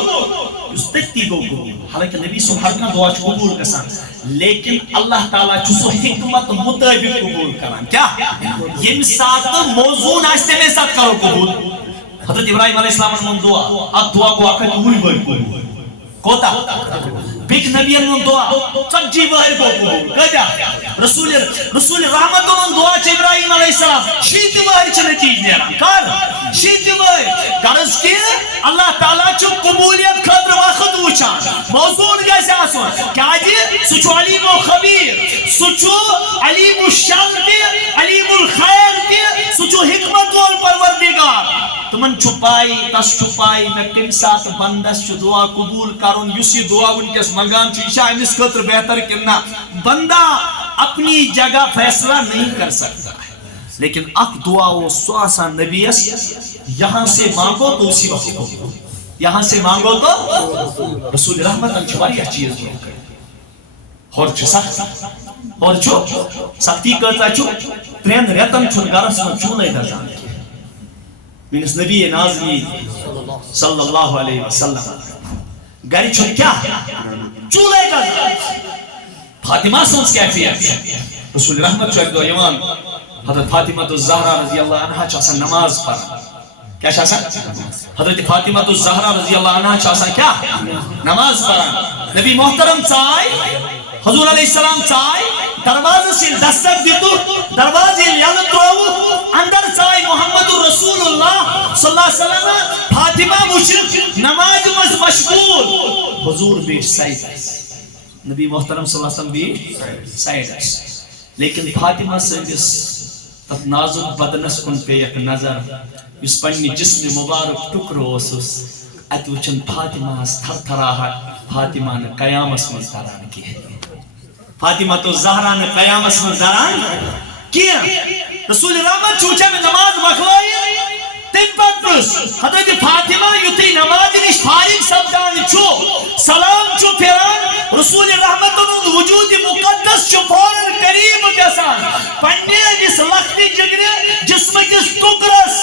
اس تکتی گو گو حالانکہ نبی سو ہر کا دعا قبول کسان لیکن اللہ تعالیٰ چھو حکمت مطابق قبول کران کیا یم ساتھ موضوع آستے میں ساتھ کرو قبول حضرت ابراہیم علیہ السلام من دعا اب دعا کو آخر قبول بھائی کوتا بک نبی من دعا سجی بھائی کو قبول کجا رسول رحمت من دعا چھ ابراہیم علیہ السلام شیط بھائی چھ نتیج نیران کار شیط بھائی غرض کے اللہ تعالیٰ چھو قبولیت خطر وقت وچان موضوع گیسے آسون کیا جی سچو علیم و خبیر سچو علیم الشان تے علیم الخیر تے سچو حکمت وال پروردگار تمن چھپائی تس چھپائی میں کم ساتھ بندس چھ دعا قبول کرن یسی دعا ان کے منگان چھ امس خطر بہتر کرنا بندہ اپنی جگہ فیصلہ نہیں کر سکتا ہے لیکن اک دعا وہ سو آسان نبی یہاں سے مانگو تو اسی وقت کو یہاں سے مانگو تو رسول رحمت انچواری چیز ہو گئے اور چھو سخت اور چھو سختی کرتا چھو ترین ریتن چھو گرس میں چولے در جانے کی منس نبی نازمی صلی اللہ علیہ وسلم گری چھو کیا چولے در جانے فاطمہ سنس کیفیت رسول رحمت چھو ایک دو ایمان حضرت فاطمہ الزہرا رضی اللہ عنہ چاہسا نماز پڑھا کیا چاہسا حضرت فاطمہ الزہرا رضی اللہ عنہ چاہسا کیا نماز پڑھا نبی محترم چاہی حضور علیہ السلام چاہی دروازہ سے دستک دیتو دروازے یلت رو اندر چاہی محمد رسول اللہ صلی اللہ علیہ وسلم فاطمہ مشرق نماز مشغول حضور بھی سائد نبی محترم صلی اللہ علیہ وسلم بھی سائد لیکن فاطمہ سنگس تب نازک بدنس کن پہ یک نظر اس پنی جسم مبارک ٹکرو اسس ات وچن فاطمہ تھر تھراہٹ فاطمہ نے قیامت میں دران کی فاطمہ تو زہرا نے قیامت میں دران کیا رسول رحمت چوچا میں نماز مخلائی تم پترس حضرت فاطمہ یوتی نماز نش فارغ سبدان چھو سلام چھو پھران رسول رحمت وجود مقدس چھو فوراً قریب گسان پننے جس لختی جگرے جسم جس ٹکرس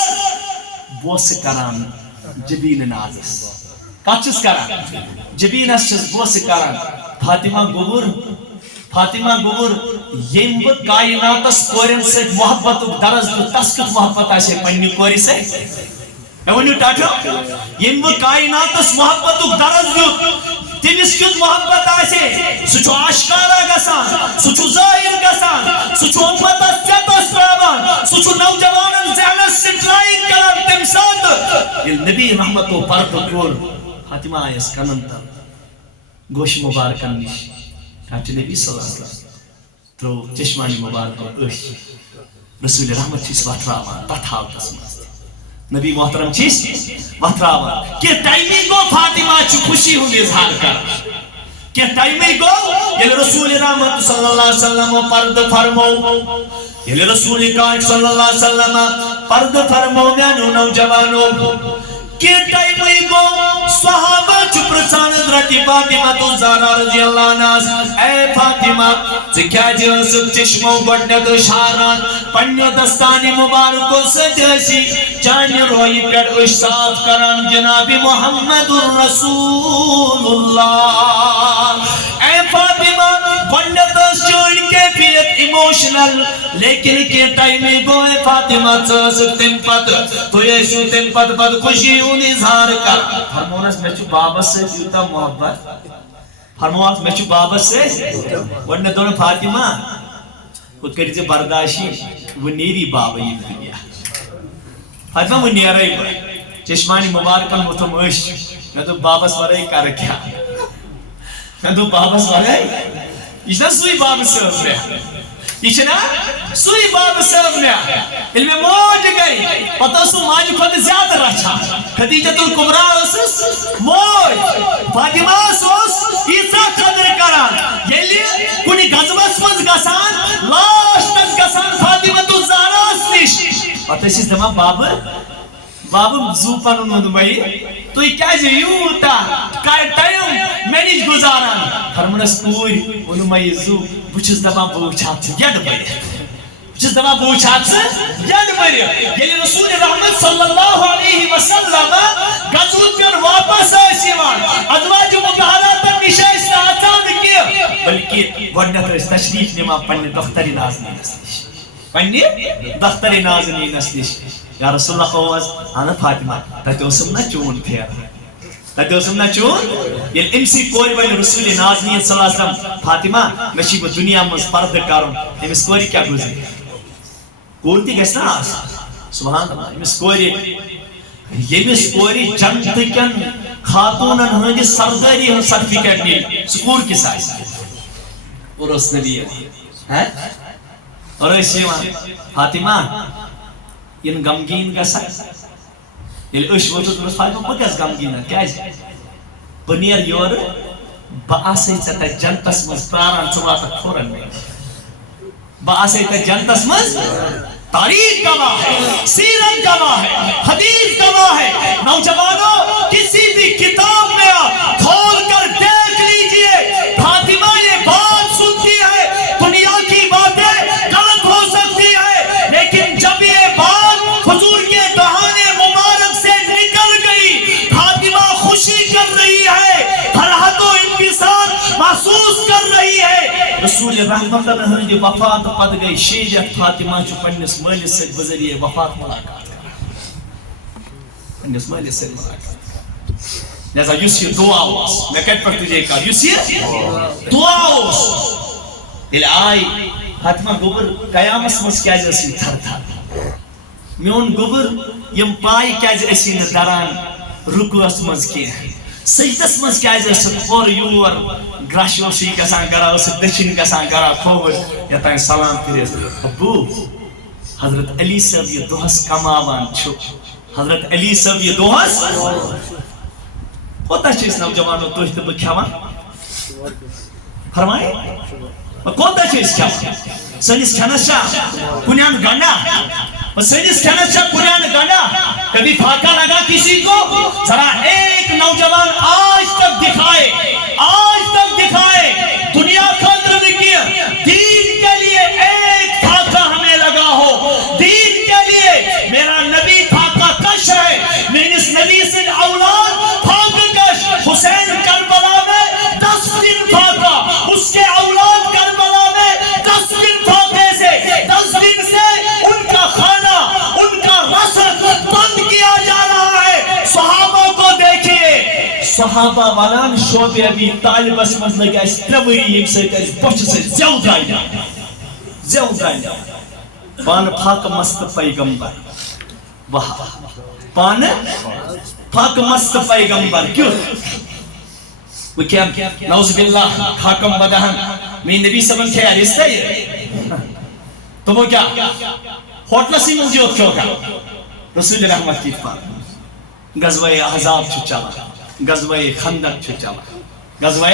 بوس کران جبین نازس کچس کران جبین اسچس بوس کران فاطمہ گور یم کائناتس کورن سے محبت درز تو تسکت محبت آسے پنی کوری سے میں ونیو ٹاٹھو یم کائناتس محبت درز دیت تیمیس کیت محبت آسے سچو آشکارا گسان سچو ظاہر گسان سچو امت استیتس پرابان سچو نوجوانن ذہنس سٹلائی کرن تم ساتھ یہ نبی رحمت و پرد کور فاطمہ آئیس کننتا گوش مبارکن نیش کہتے نبی صلی اللہ علیہ وسلم تو چشمانی مبارکن اش رسول رحمت چیز وطراوان پتھاو تسمست نبی محترم چیز وطراوان کہ ٹائمی کو فاطمہ چو خوشی ہوں اظہار کر کہ ٹائمی کو یہ رسول رحمت صلی اللہ علیہ وسلم پرد فرمو یہ رسول کائک صلی اللہ علیہ وسلم پرد فرمو میانو نوجوانو کہ ٹائمی کو صحابہ چپر ساند رتی فاطمہ تو زہرا رضی اللہ عنہ اے فاطمہ کیا جسد چشمو گڑنت شاران پنیو دستانی مبارکو سجسی چانی روئی پیڑ اش صاف کران جناب محمد رسول اللہ اے فاطمہ گڑنت شوئی کے پیت ایموشنل لیکن کے ٹائم گوئے فاطمہ چسک تم پت تو یسو تم پت پت خوشی ہون اظہار کر فرمونس میں چھو بابس سے یوتا محبت فرمونس میں چھو بابس سے ورنہ دونوں فاطمہ خود کری سے برداشی وہ نیری بابا یہ دنیا فاطمہ وہ نیرائی با چشمانی مبارکن متم عشق میں تو بابس ورائی کر کیا میں تو بابس ورائی یہ چھنا سوئی بابس سے ہم نے یہ چھنا سوئی بابس سے ہم نے علم موج گئی پتہ سو ماجی خود زیادہ رچھا خدیجت الکبرا اسس موج فاطمہ سوس ایسا قدر کران یلی کنی غزبس منز گسان لاش تز گسان فاطمہ الزہرا نش پتہ سیس دما بابا زو پنن ون بھائی تو یہ کیا جے یوتا کائے ٹائم میں نش گزاران فرمانس کوئی ون میں زو بچس دما بوچھات یڈ بڑے بچس دما بوچھات یڈ بڑے یلی رسول رحمت صلی اللہ علیہ وسلم غزوت کر واپس آسیوان ازواج مطہرات نشائش ناچان کی بلکہ گوڑنیت تشریف نما پنی دختری نازنی نسلش پنی دختری نازنی نسلش یا رسول اللہ قواز آنا فاطمہ تاکہ اسم نہ چون پھیر تاکہ اسم نہ چون یہ امسی کوری والی رسول نازنی صلی اللہ علیہ وسلم فاطمہ مشی وہ دنیا مز پرد کارون امس کوری کیا گزری کورتی گیس نا آس سبحان اللہ امس کوری یمس کوری جنت کن خاتونن ہنگی سرداری ہن سرٹیفکیٹ نیل سکور کی سائز اور اس نبی ہے اور اسی فاطمہ ین غمگین گژھان ییٚلہِ أسۍ ووتُس دوٚپُس فاطمہ بہٕ گژھٕ غمگیٖن کیٛازِ بہٕ نیرٕ یورٕ بہٕ آسے ژےٚ تتہِ جنتس منٛز پرٛاران ژٕ واتکھ فوراً بہٕ آسے تتہِ جنتس منٛز تاریخ گواہ ہے سیرت گواہ ہے حدیث گواہ ہے نوجوانوں کسی بھی کتاب میں آپ کھول کر دیکھ لیجئے فاطمہ یہ بات سنتی ہے دنیا کی باتیں غلط ہو سکتی ہے لیکن جب یہ بات حضور کے دہانے مبارک سے نکل گئی فاطمہ خوشی کر رہی ہے فرحت و انبساط محسوس کر رہی ہے رسول رحمت ہندی وفات پتہ گئی شیریت فاطمہ چھ پنس مالس سے بذریعہ وفات ملاقات پنس مالس سے ملاقات لہذا یس یہ دعا اس میں کہت پر تجھے کہا یس یہ دعا اس دل آئی فاطمہ گوبر قیامت مس کیا جیسی تھر تھر میون گوبر یم پائی کیا جیسی دران رکوس مز کی سجدس مز کیا جیسی اور یور گراشوشی گسان کرا اس دچن گسان کرا کھوور یا تائیں سلام کریس ابو حضرت علی صاحب یہ دوہس کماوان چھو حضرت علی صاحب یہ دوہس کوتا چیز نوجوانوں تو احتب کھیوان فرمائے کوتا چیز کھیوان سنیس کھنشا کنیان گنڈا سنیس کھنشا کنیان گنڈا کبھی پھاکا لگا کسی کو ذرا ایک نوجوان آج تک دکھائے دنیا خاطر کیا دین کے لیے ایک پھاکا ہمیں لگا ہو دین کے لیے میرا نبی پھاکا کش ہے میرے اس نبی سے اولاد پھاکا کش حسین کربلا میں 10 دن پھاکا اس کے اولاد کربلا میں 10 دن پھاکے سے 10 دن سے ان کا کھانا ان کا رسد بند کیا جا رہا ہے صحابہ کو دیکھئے صحابہ والان شعب ابی طالب اسمز لگا اس تروری یم سے اس بچ سے زیو دائی پان پھاک مست پیغمبر واہ پان پھاک مست پیغمبر کیوں وہ کیا نعوذ باللہ حاکم بدہن میں نبی سبن کیا رشتہ ہے تو وہ کیا ہوتلا سی موجود کیوں کا رسول رحمت کی اتفاق غزوہ احزاب چھو چلا غزوہ خندق چھو چلا غزوہ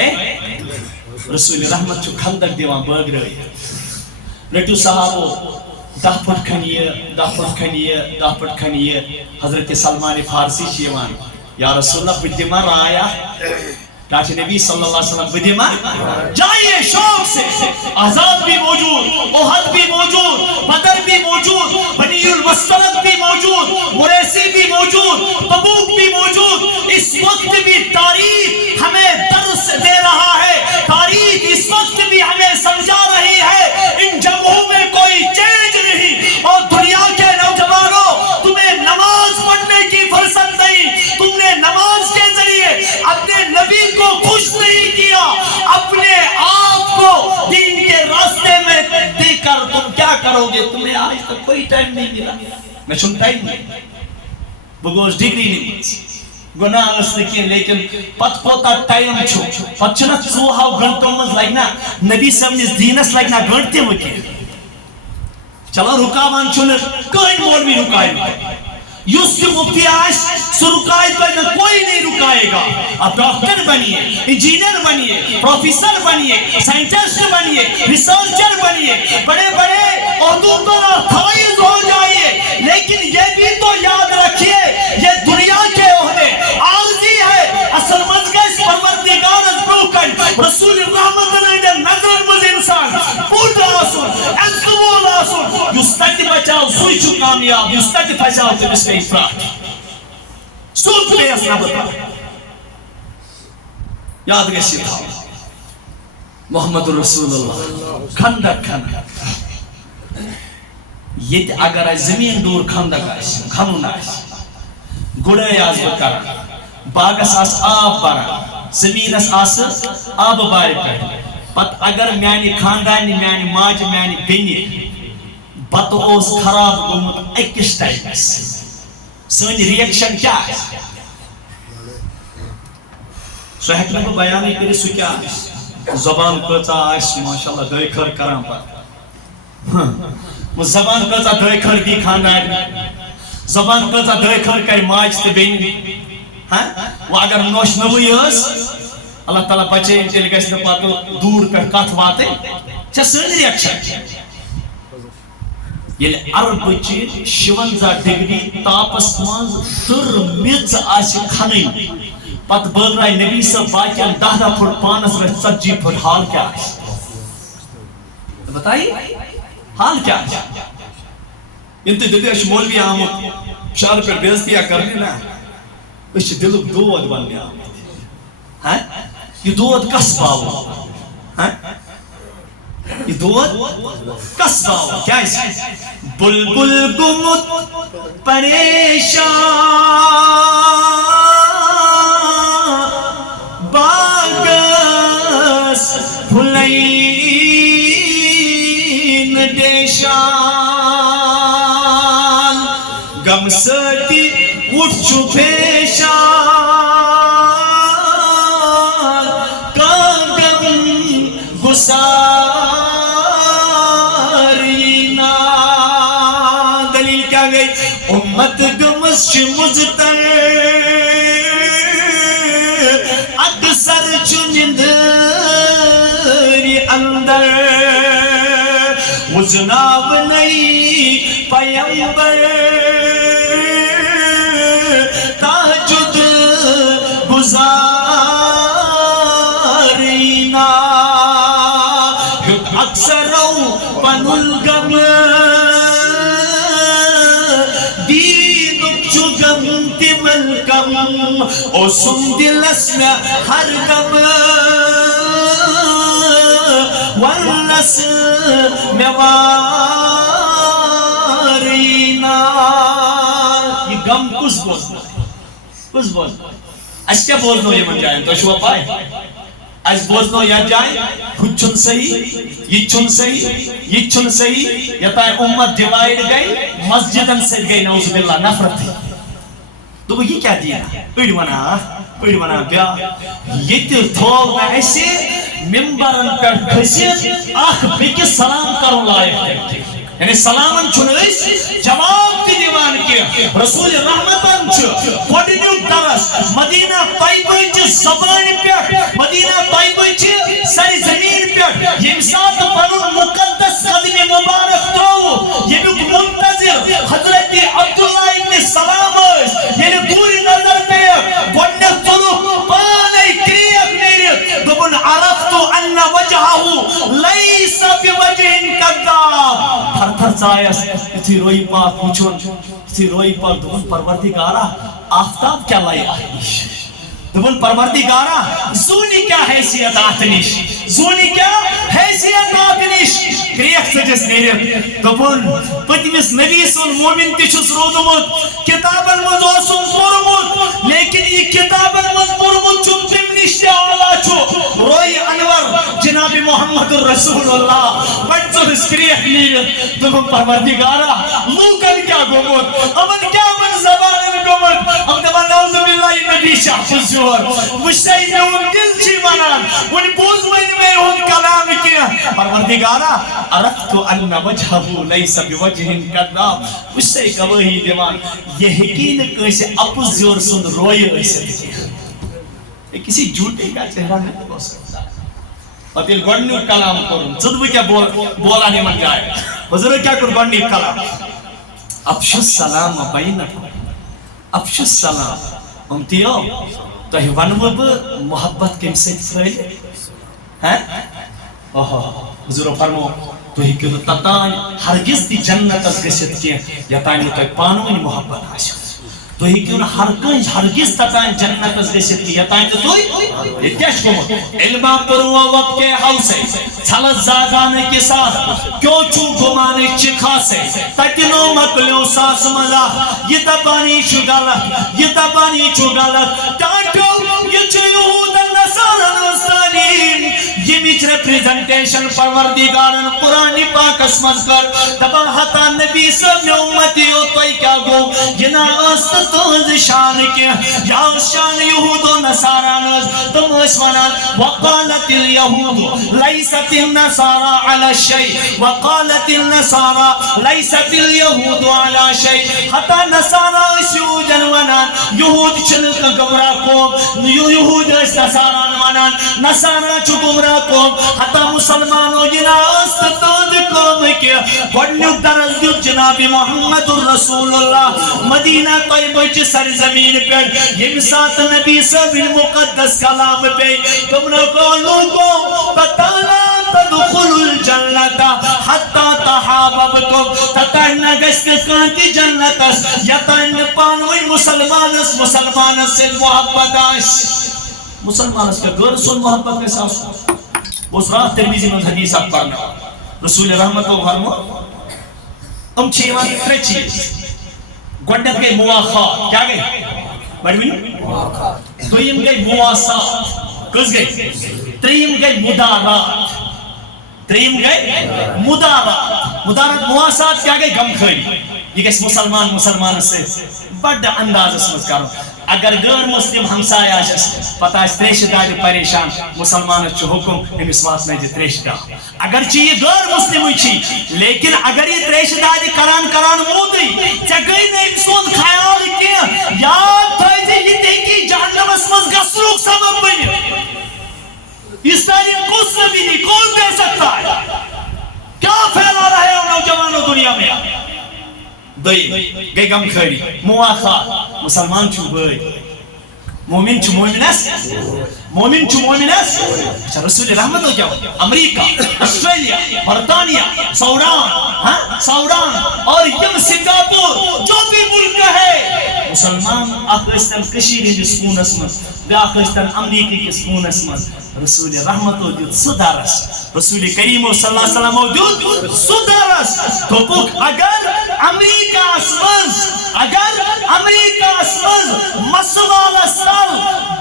رسول رحمت چھو خندق دیوان باگ رہی رٹو صحابو 10 پھٹ کھنیے حضرت سلمان فارسی چیوان یا رسول اللہ بدیما رایا کہتے نبی صلی اللہ علیہ وسلم بدیما جائیے شوق سے احزاب بھی موجود احد بھی موجود بدر بھی موجود بنی الوسطلق بھی موجود مریسی بھی موجود تبوک بھی موجود اس وقت بھی تاریخ ہمیں درس دے رہا ہے تاریخ اس وقت بھی ہمیں سمجھا رہی ہے ان جگہوں کوئی ٹائم نہیں ملا میں چھن ٹائم نہیں بگوز ڈگری نہیں گناہ نسلکین لیکن پت کوتا ٹائم چھو پت چھنا 2 گھنٹوں مز لگنا نبی سمنیس دینس لگنا گھنٹے وکی چلو رکاوان چھن کوئی مولوی رکائے یس کی مفتی آش سو رکائے تو کوئی نہیں رکائے گا آپ ڈاکٹر بنیے انجینئر بنیے پروفیسر بنیے سائنٹسٹ بنیے ریسرچر بنیے بڑے بڑے عہدوں پر فائز ہو جائیے لیکن یہ بھی تو یاد رکھیے یہ دنیا کے عہدے عارضی ہے اصل مزگش پروردگار از بروکن رسول رحمت اللہ نظر مز انسان پوٹ آسون انتبول آسون یستتی بچاؤ سوئی چھو کامیاب یستتی بچاؤ تمس کے افراد سوچ لے اسنا بتا یاد گشی تھا محمد رسول اللہ کھندک کھندک یہ اگر زمین دور کھندک آئیس کھنون آئیس گڑے آز بکر باغس آس آب برا زمین آس آب باری پر پت اگر میانی خاندانی میانی ماج میانی بینی بت اوس خراب گومت اکس ٹائمس سن ریئیکشن کیا ہے سو ہیکن بہ بیان کری سو کیا زبان کچا آس ماشاءاللہ دے کھر کران پر وہ زبان کچا دے کھر دی خاندان زبان کچا دے کھر کر ماج تے بین وہ اگر نوش نوی اس اللہ تعالیٰ بچے تیل گژھِ نہٕ پتہٕ دوٗر پٮ۪ٹھ کتھ واتٕنۍ چھےٚ سٲنۍ رِیَکشن ییٚلہِ عربٕچہِ 56 ڈگری تاپس منٛز تٕر میٚژ آسہِ کھنٕنۍ پتہٕ بٲگراے نبی صٲب باقین 10 فٹ پانس رٔٹھۍ 40 فٹ حال کیا آسہِ بتائیے حال کیا آسہِ ییٚلہِ تُہۍ دٔپِو أسۍ چھِ مولوی آمُت شہرٕ پٮ۪ٹھ بے عزتیہ کرنہِ نا أسۍ چھِ دِلُک دود وننہِ آمٕتۍ یہ دود کس باو یہ دود کس باو کیا ہے بلبل گمت پریشان باغس پھلین دیشان غم ستی اٹھ چھو پیشان سارینا دلیل کیا گئی امت گمس مزتر اکثر چنندری اندر مزناب نہیں پیمبر تاجد گزارینا اکثرو پنلگم دیدک چگم تملکم او سندلس میں ہر گم والنس میں وارینا یہ گم کس بولنا کس بولنا اس کیا بولنا یہ من جائیں تو شوہ پائے از بوزنو یا جائیں خود چھن صحیح یہ چھن صحیح یہ چھن صحیح یا تائیں امت ڈیوائیڈ گئی مسجدن سے گئی نعوذ باللہ نفرت تھی تو وہ یہ کیا دیا پیڑ بنا بیا یہ تیر تھوڑ میں ایسے ممبرن پر کھسیت آخ بکی سلام کرو لائق یعنی سلامن چھنویس جواب تی دیوان کیا رسول رحمتن چھو کوڑنیو درس مدینہ طیبہ چھ زبان پیٹ مدینہ طیبہ چھ ساری زمین پیٹ یہ ساتھ پنن مقدس قدم مبارک تو یہ بھی منتظر حضرت عبداللہ ابن سلام یعنی دوری نظر پہ گوڑنیو چلو پانے کریک نیرت دبن عرفتو ان وجہہو لیس بوجہ کذاب تھر تھر چایس اتھی روئی پاک پوچھون اتھی روئی پاک دبن پروردگارا آفتاب کیا لائی آئیش دبن پروردگارا زونی کیا حیثیت آتنیش زونی کیا حیثیت آتنیش کریک سجس نیرت دبن پتیمس نبی سن مومن تیچھس رودمت کتابن مزوسن پرمت لیکن یہ کتابن مز پرمت چون تم نشتے آلا چھو روئی انور جناب محمد الرسول اللہ بچوں سکریح نیت دلوں پروردگارا لوکن کیا گومت امن کیا من زبان گومت ام دبا نعوذ باللہ نبی شاہ زور مشتائی میں ان دل چی منان ان بوز میں ان کلام کیا پروردگارا عرفت ان وجہہ لیس بوجہ کذاب مشتائی گواہی دیوان یہ یقین کیسے اپس زور سن روئے ایسے کیا یہ کسی جھوٹے کا چہرہ نہیں ہو سکتا اور دل گوڑنی کلام کروں صدو کیا بولا نہیں من جائے بزرگ کیا کر گوڑنی کلام افشو السلام بینکم افشو السلام امتیو تو ہی ونو محبت کم سے پھیلے ہیں حضور فرمو تو ہی کیوں تتان ہرگز دی جنت از گشت کیا یا تانی تو پانوین محبت آشو تو ہی کیوں ہرگز تتان جنت از گشت کیا یا تانی تو یہ کیش کو علمہ پروا وقت کے حل سے چھلت زادانے کے ساتھ کیوں چھو گھمانے چکھا سے تکنو مکلیوں ساس ملا یہ تبانی چھو غلط یہ تبانی چھو غلط ٹاٹو یہ چھو یہود النصارى نستانیم یہ بیچ ریپریزنٹیشن پروردگارن قرآن پاک اسمز کر دبا حتا نبی سب نے امتی ہو تو کیا گو یہ نا استطوز شان کیا یا شان یہود و نصارى نز تم اسمانان وقالت الیہود لیست النصارى على الشيء وقالت النصارى ليست اليهود على شيء حتى نصارى اسیو جنوانان یہود چنک گمراہ قوم یہود اس نصارى منان نصارى چو گمراہ قوم حتى مسلمانوں جنا استطاد قوم کے گوڑنیو درز دیو جناب محمد الرسول اللہ مدینہ طیبہ چی سرزمین پر یم سات نبی سب المقدس کلام پہ تم نے کو لوگوں بتانا تدخل الجنت حتی تحاببتم تتعین گشت کانتی جنت اس یتعین پانوی مسلمان سے محبت آش مسلمان اس کا غیر رسول محبت کے ساتھ اس رات ترمیزی میں حدیث آپ پڑھنا رسول رحمت و فرمو ام چھیوان ترے چیز گوڑنت گئی مواخات کیا گئی بڑھوئی دویم گئی مواسات کس گئی تریم گئی مدارات تریم گئی مدارات مدارات مواسات کیا گئی غم خیری یہ کہ مسلمان سے بڑھ انداز اسمت کرو اگر غیر مسلم ہمسایہ آجس پتہ اس تریش داری پریشان مسلمان چو حکم امیس وات میں جی تریش دا اگر چی یہ غیر مسلم ہوئی چی لیکن اگر یہ تریش داری کران مودی چگئی نے انسون خیال کیا یاد تھائی جی یہ دیکھی جہنم اسمت گسلوک سبب بنی اس تعلیم کس نبی نہیں کون دے سکتا ہے کیا پھیلا رہے ہو نوجوانوں دنیا میں گئی غم خیری مواخات مسلمان چھو بھائی مومن چھو مومنس مومن چھو مومنس اچھا رسول رحمت ہو جاؤ امریکہ اسٹریلیا برطانیہ سوران اور یم سنگاپور جو بھی ملک ہے مسلمان آخرستان کشیر جسکون اسمت بیاخرستان امریکی کسکون اسمت رسول رحمت ہو دیت صدارس رسول کریم صلی اللہ علیہ وسلم ہو دیت صدارس تو پوک اگر امریکہ اسمز مسوال اسال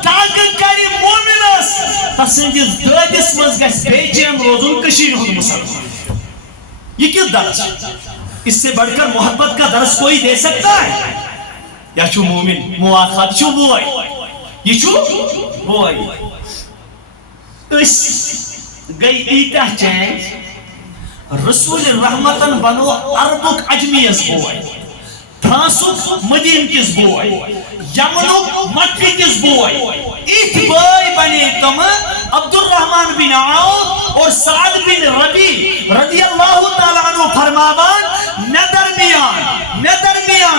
داگ کری مومنس تسنجز دادس مز گس بیچیم روزن کشیر ہوں مسلمان یہ کیوں درس اس سے بڑھ کر محبت کا درس کوئی دے سکتا ہے یا چھو مومن مواخات چھو بوئی یہ چھو بوئی اس گئی ایتا چینج رسول رحمتن بنو عربک عجمیز بوئی تھاسک مدین کس بوئی یمنک مکی کس بوئی ایت بوئی بنی تم عبد الرحمن بن عوف اور سعد بن ربی رضی اللہ تعالیٰ عنہ فرماوان ندرمیان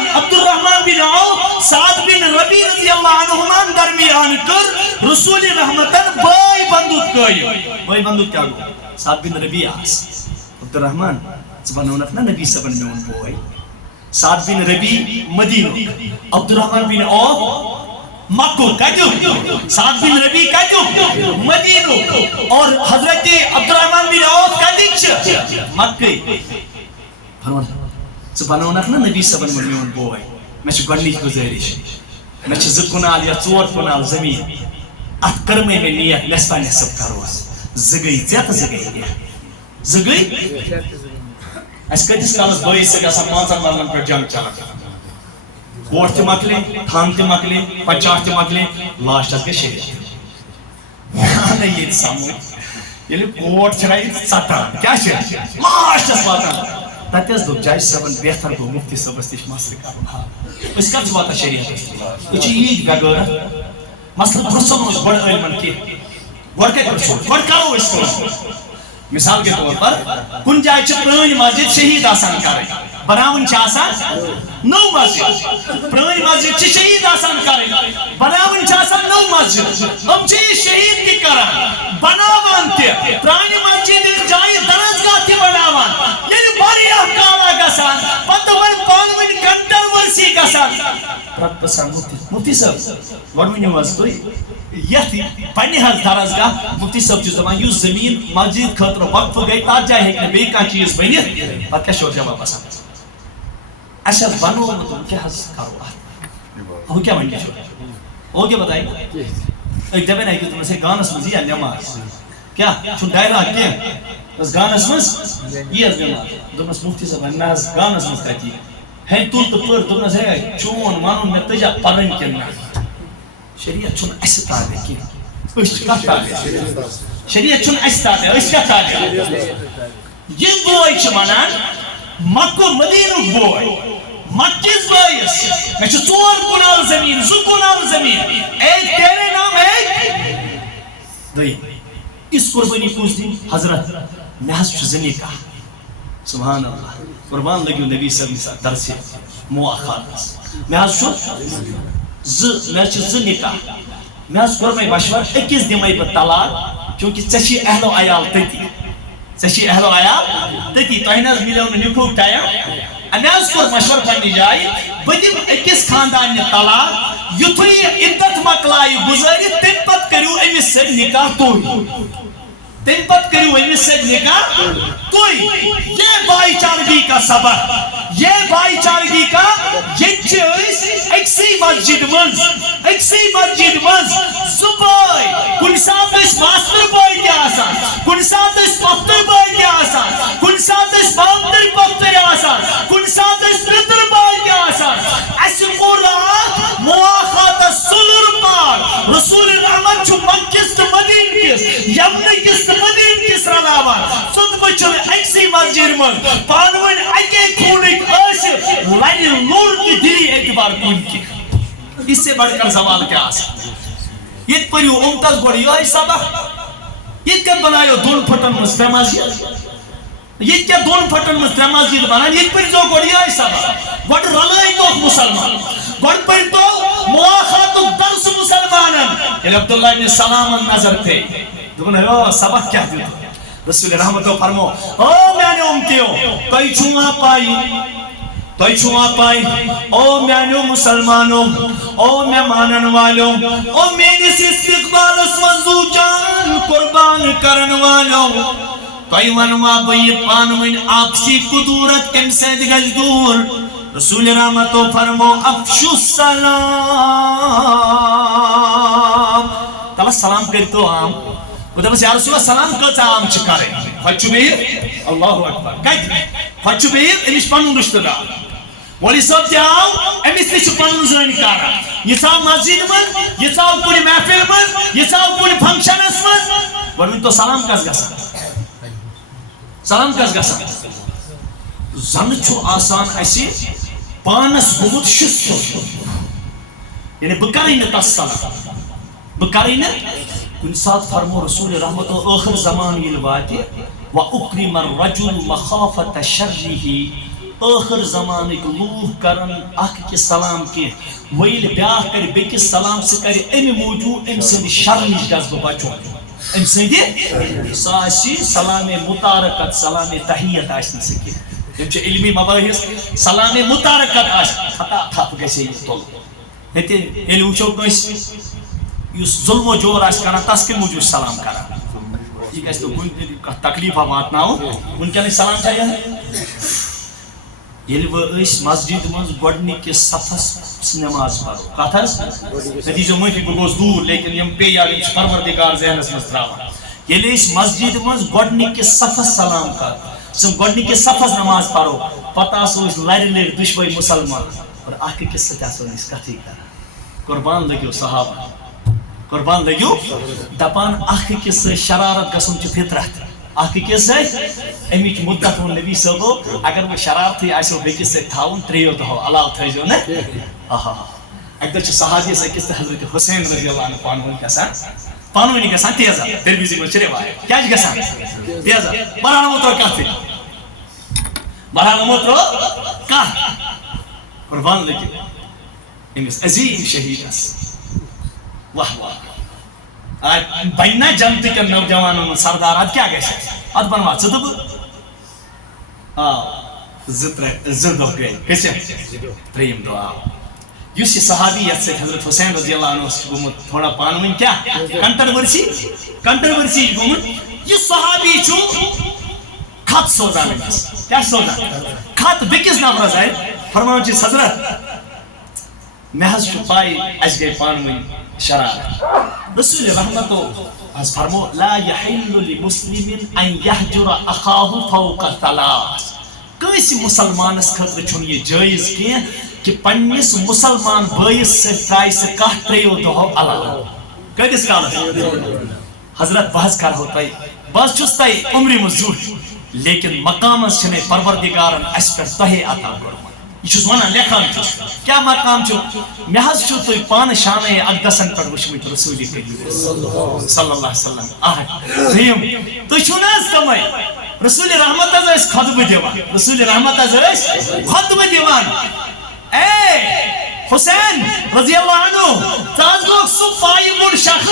عبد الرحمن بن عوف سعد بن ربی رضی اللہ عنہمان درمیان کر رسول رحمتن بوئی بندوت کوئی بوئی بندوت کیا گو سعد بن ربی آس عبد الرحمن زبانون اپنا نبی سبن میں ان بوئی سعد بن ربی مدینہ عبد الرحمن بن عوف مکہ کہتو سعد بن ربی کہتو مدینہ اور حضرت عبد الرحمن بن عوف کہتو مکہ فرمان زبانون اپنا نبی سبن میں ان بوئی میں چھو گڑنی گزارش میں چھو زد کنال یا چور کنال زمین ات کرمے میں نیت نصفہ نصف کروس زگئی ژیت زگئی زگئی اس کتس کالس بٲیِس سۭتۍ آسان 5 مرلن پٮ۪ٹھ جنگ چلان کوٹ تہِ مۄکلے تھان تہِ مۄکلے پنچاٹ تہِ مۄکلے لاسٹس گٔے شریعت مےٚ ییٚتہِ سمجھ ییٚلہِ کوٹ چھِ نہ ییٚتہِ ژٹان کیٛاہ چھِ لاسٹس واتان تتہِ حظ دوٚپ جج صٲبن بہتر گوٚو مُفتی صٲبس نِش مسلہٕ کرُن أسۍ کتھ چھِ واتان شریعتس أسۍ چھِ ییٖتۍ بغٲرت مسلہٕ پرٛژھو نہٕ أسۍ گۄڈٕ عٲلمن کینٛہہ گۄڈٕ کتہِ پرٛژھو گۄڈٕ کرو أسۍ کٲم مثال کے طور پر کن جائے چھِ پرٛٲنۍ مسجد شہید آسان کرٕنۍ بناوٕنۍ چھِ آسان نٔو مسجد پرٛٲنۍ مسجد چھِ شہید آسان کرٕنۍ بناوٕنۍ چھِ آسان نٔو مسجد یِم چھِ یہِ شہید تہِ کران بناوان تہِ پرٛانہِ مسجد جایہِ درسگاہ تہِ بناوان ییٚلہِ واریاہ کالا گژھان پتہٕ وۄنۍ پانہٕ ؤنۍ کنٹروٲرسی گژھان پتہٕ پرٛژھان مفتی صٲب گۄڈٕ ؤنِو حظ تُہۍ یتھ پننہِ حظ درسگاہ مفتی صٲب چھُس دپان یُس زٔمیٖن مسجد خٲطرٕ وقفہٕ گٔے تتھ جایہِ ہیٚکہِ نہٕ بیٚیہِ کانٛہہ چیٖز بٔنِتھ پتہٕ کیٛاہ چھُ جواب آسان اَسہِ حظ بنوومُت وۄنۍ کیٛاہ حظ کرو اتھ ہُہ کیٛاہ وَنہِ چھُ ہُہ کیٛاہ بتایہِ أکۍ دپن ہے کہ تٔمِس ہے گانس منٛز یِیا نٮ۪ماز کیٛاہ چھُنہٕ ڈایلاگ کینٛہہ بس گانس منٛز یی حظ نٮ۪ماز دوٚپنس مفتی صٲب نہ حظ گانس منٛز کتہِ یی ہے تُل تہٕ پٔر دوٚپنس ہے چون ونُن مےٚ تٔجا پرٕنۍ کِنہٕ نہ شریعت چھُنہٕ اَسہِ تابع کینٛہہ أسۍ چھِ کتھ تابع شریعت چھُنہٕ اَسہِ تابع أسۍ کیٛاہ تابع یہِ بوے چھِ ونان مکہ مدیٖنُک بوے مکِس بٲیِس مےٚ چھِ 4 کنال زمیٖن 2 کنال زمیٖن ایک تیرے نام ایک دوٚیِم یِژھ قربٲنی کُس دِنۍ حضرت مےٚ حظ چھُ 2 نکاح سبحان اللہ قربان لٔگِو نبی صٲبنہِ درسہِ مواخاتس مےٚ حظ چھُ مےٚ چھِ 2 نکاح مےٚ حظ کوٚر مےٚ مشور أکِس دِمے بہٕ طلاق چوٗنٛکہِ ژےٚ چھی اہلو عیال تٔتی ژےٚ چھی اہلو عیال تٔتی تۄہہِ نہ حظ مِلیو نہٕ نِکہُک ٹایم مےٚ حظ کوٚر مشور پننہِ جایہِ بہٕ دِمہٕ أکِس خاندانہِ طلاق یُتھُے یہِ عدت مۄکلایہِ گُزٲرِتھ تمہِ پتہٕ کٔرِو أمِس سۭتۍ نکاح تُہۍ تمہِ پتہٕ کٔرِو أمِس سۭتۍ نکاح تُہۍ یہ بھائی چارگی کا سبق یہ بھائی چارگی کا ییٚتہِ چھِ أسۍ أکسٕے مسجد منٛز 2 بٲے کُنہِ ساتہٕ ٲسۍ ماستٕر بٲے تہِ آسان کُنہِ ساتہٕ ٲسۍ پۄپھتٕر بٲے تہِ آسان کُنہِ ساتہٕ ٲسۍ مامتٕرۍ پۄپھتٕرۍ آسان کُنہِ ساتہٕ ٲسۍ پِتٕر بٲے تہِ آسان اَسہِ کوٚر اکھ مواخاتس صلح پاک رسول رحمت چھُ مکِس تہٕ مدیٖنہٕ کِس یمنہٕ کِس تہٕ مدیٖنہٕ کِس رلاوان صُدبہٕ چھِ أکسٕے مسجد منٛز پانہٕ ؤنۍ اَکے خوٗنٕکۍ ٲسِتھ لَنہِ لوٚر تہِ دِلی اعتبار کُنہِ کینٛہہ اس سے بڑھ کر سوال کیا آسان یت پریو امتس گوڑ یہ سبق یت کت بنایو 2 پھٹن مز 3 مسجد یت کیا 2 پھٹن مز 3 مسجد بنان یت پریو گوڑ یہ سبق گوڑ رلائی تو مسلمان گوڑ پر تو مواخات درس مسلمانن یل عبداللہ ابن سلام نظر تھے دون ہے سبق کیا دیو رسول رحمت فرمو او میانے امتیو کئی چھوڑا پائی تۄہہِ چھُوا پاے او میانیو مسلمانو او مےٚ مانن والو او میٲنِس استقبالس منٛز زو جان قربان کرن والو تۄہہِ ونوا بہٕ یہِ پانہٕ ؤنۍ آپسی قدوٗرت کمہِ سۭتۍ گژھِ دوٗر رسول رحمتو فرمو افشو السلام تلس سلام کٔرتو عام بہٕ دپس یا رسول اللہ سلام کۭژاہ عام چھِ کرٕنۍ ہۄتہِ چھُ بِہِتھ اللہ اکبر کتہِ ہۄتہِ چھُ بِہِتھ أمِس چھُ پنُن رشتہٕ دار ولی صاحب تہِ آو أمِس تہِ چھُ پنُن زٲنۍکارا یہِ ژاو مسجد منٛز یہِ ژاو کُنہِ محفل منٛز یہِ ژاو کُنہِ فنکشنس منٛز گۄڈٕ ؤنۍ تو سلام کس گژھان سلام کس گژھان زنہٕ چھُ آسان اَسہِ پانس گوٚمُت شِستہٕ یعنی بہٕ کرٕے نہٕ تس سلام بہٕ کرٕے نہٕ کُنہِ ساتہٕ فرمو رسول رحمتو ٲخر زمان ییٚلہِ واتہِ وَأُكْرِمَ الرَّجُلُ مَخَافَةَ شَرِّهِ ٲخر زمانٕکۍ لوٗکھ کرن اکھ أکِس سلام کینٛہہ وۄنۍ ییٚلہِ بیٛاکھ کرِ بیٚکِس سلام سُہ کرِ اَمہِ موٗجوٗب أمۍ سٕنٛدِ شرٕ نِش گژھٕ بہٕ بچُن أمۍ سٕنٛدِ سُہ آسہِ سلامے مُتارکت سلامے تحیت آسہِ نہٕ سُہ کینٛہہ یِم چھِ علمی مبٲحث سلامے مُتارکت آسہِ خطا تھپھ گژھِ یہِ تُلُن ییٚتہِ ییٚلہِ وٕچھو کٲنٛسہِ یُس ظُلم و جور آسہِ کران تس کمہِ موٗجوٗب سلام کران یہِ گژھِ نہٕ کُنہِ کانٛہہ تکلیٖفا واتناوُن وٕنکیٚنٕچ سلام چھا ییٚلہِ وۄنۍ أسۍ مسجد منٛز گۄڈنِکِس صفس نٮ۪ماز پرو کتھ حظ مےٚ دیٖزیو معٲفی بہٕ گوٚوُس دوٗر لیکن یِم پیٚیہِ یِم چھِ پروردِگار ذہنس منٛز تراوان ییٚلہِ أسۍ مسجد منٛز گۄڈنِکِس صفس سلام کرو گۄڈنِکِس صفس نماز پرو پتہٕ آسو أسۍ لرِ لرِ دُشوے مُسلمان اور اکھ أکِس سۭتۍ آسو أسۍ کتھٕے کران قربان لٔگِو صحابہ قربان لٔگِو دپان اکھ أکِس سۭتۍ شرارت گژھُن چھُ فطرت اکھ أکِس سۭتۍ اَمِچ مُدت ووٚن نبی صٲبو اگر وۄنۍ شرارتھٕے آسیو بیٚکِس سۭتۍ تھاوُن 3 دۄہو علاوٕ تھٲیزیو نہ آہا اکہِ دۄہ چھُ صحابیَس أکِس تہٕ حضرت حسین رضی اللہ عنہ پانہٕ ؤنۍ گژھان تیزا ترمذی منٛز چھِ رِوایت کیٛاہ چھِ گژھان تیزا بہرحال یِمو ترٛوو کتھٕے بہرحال یِمو ترٛوو کتھ قربان لٔگِو أمِس عظیٖم شہیٖدس واہ واہ بنہِ نا جنتٕکٮ۪ن نوجوانن منٛز سردار ادٕ کیٛاہ گژھِ ادٕ بنوا ژٕ تہٕ بہٕ آ 2 دۄہ گٔے کٔژِم 3یِم دۄہ آو یُس یہِ صحابی یتھ سۭتۍ حضرت حسین رضی اللہ عنہ اوس گوٚمُت تھوڑا پانہٕ ؤنۍ کیٛاہ کنٹرورسی چھُ گوٚمُت یہِ صحابی چھُ خط سوزان أمِس کیٛاہ چھُ سوزان خط بیٚکِس نفرس اتھِ فرماوان چھِس حضرت مےٚ حظ چھُ پاے اسہِ گٔے پانہٕ ؤنۍ شرارت رسول رحمتو حظ فرمو لا يحل لمسلم ان يهجر اخاه فوق 3 کٲنٛسہِ مُسلمانس خٲطرٕ چھُنہٕ یہِ جٲیز کینٛہہ کہ پننس مسلمان بٲیس سۭتۍ ترٛایہِ سُہ کتھ 3 دۄہو علاوٕ کۭتِس کالس حضرت بہٕ حظ کرہو تۄہہِ بہٕ حظ چھُس تۄہہِ عمرِ منٛز زیُٹھ لیکن مقامس چھُ مےٚ پروردگارن اسہِ پٮ۪ٹھ تۄہے عطا کوٚرمُت یہ چھُس ونان لیکھان چھُس کیٛاہ مقام چھُ مےٚ حظ چھُو تُہۍ پانہٕ شانَے اقدسن پٮ۪ٹھ وٕچھمٕتۍ رسوٗلِ کریم صلی اللہ علیہ وسلم دوٚیِم تُہۍ چھِو نہ حظ تِمے رسول رحمت حظ ٲسۍ خطبہٕ دِوان رسول رحمت حظ ٲسۍ خطبہٕ دِوان اے حسین رضی اللہ عنہ ژٕ حظ گوٚکھ سُہ پایہِ بوٚڑ شخص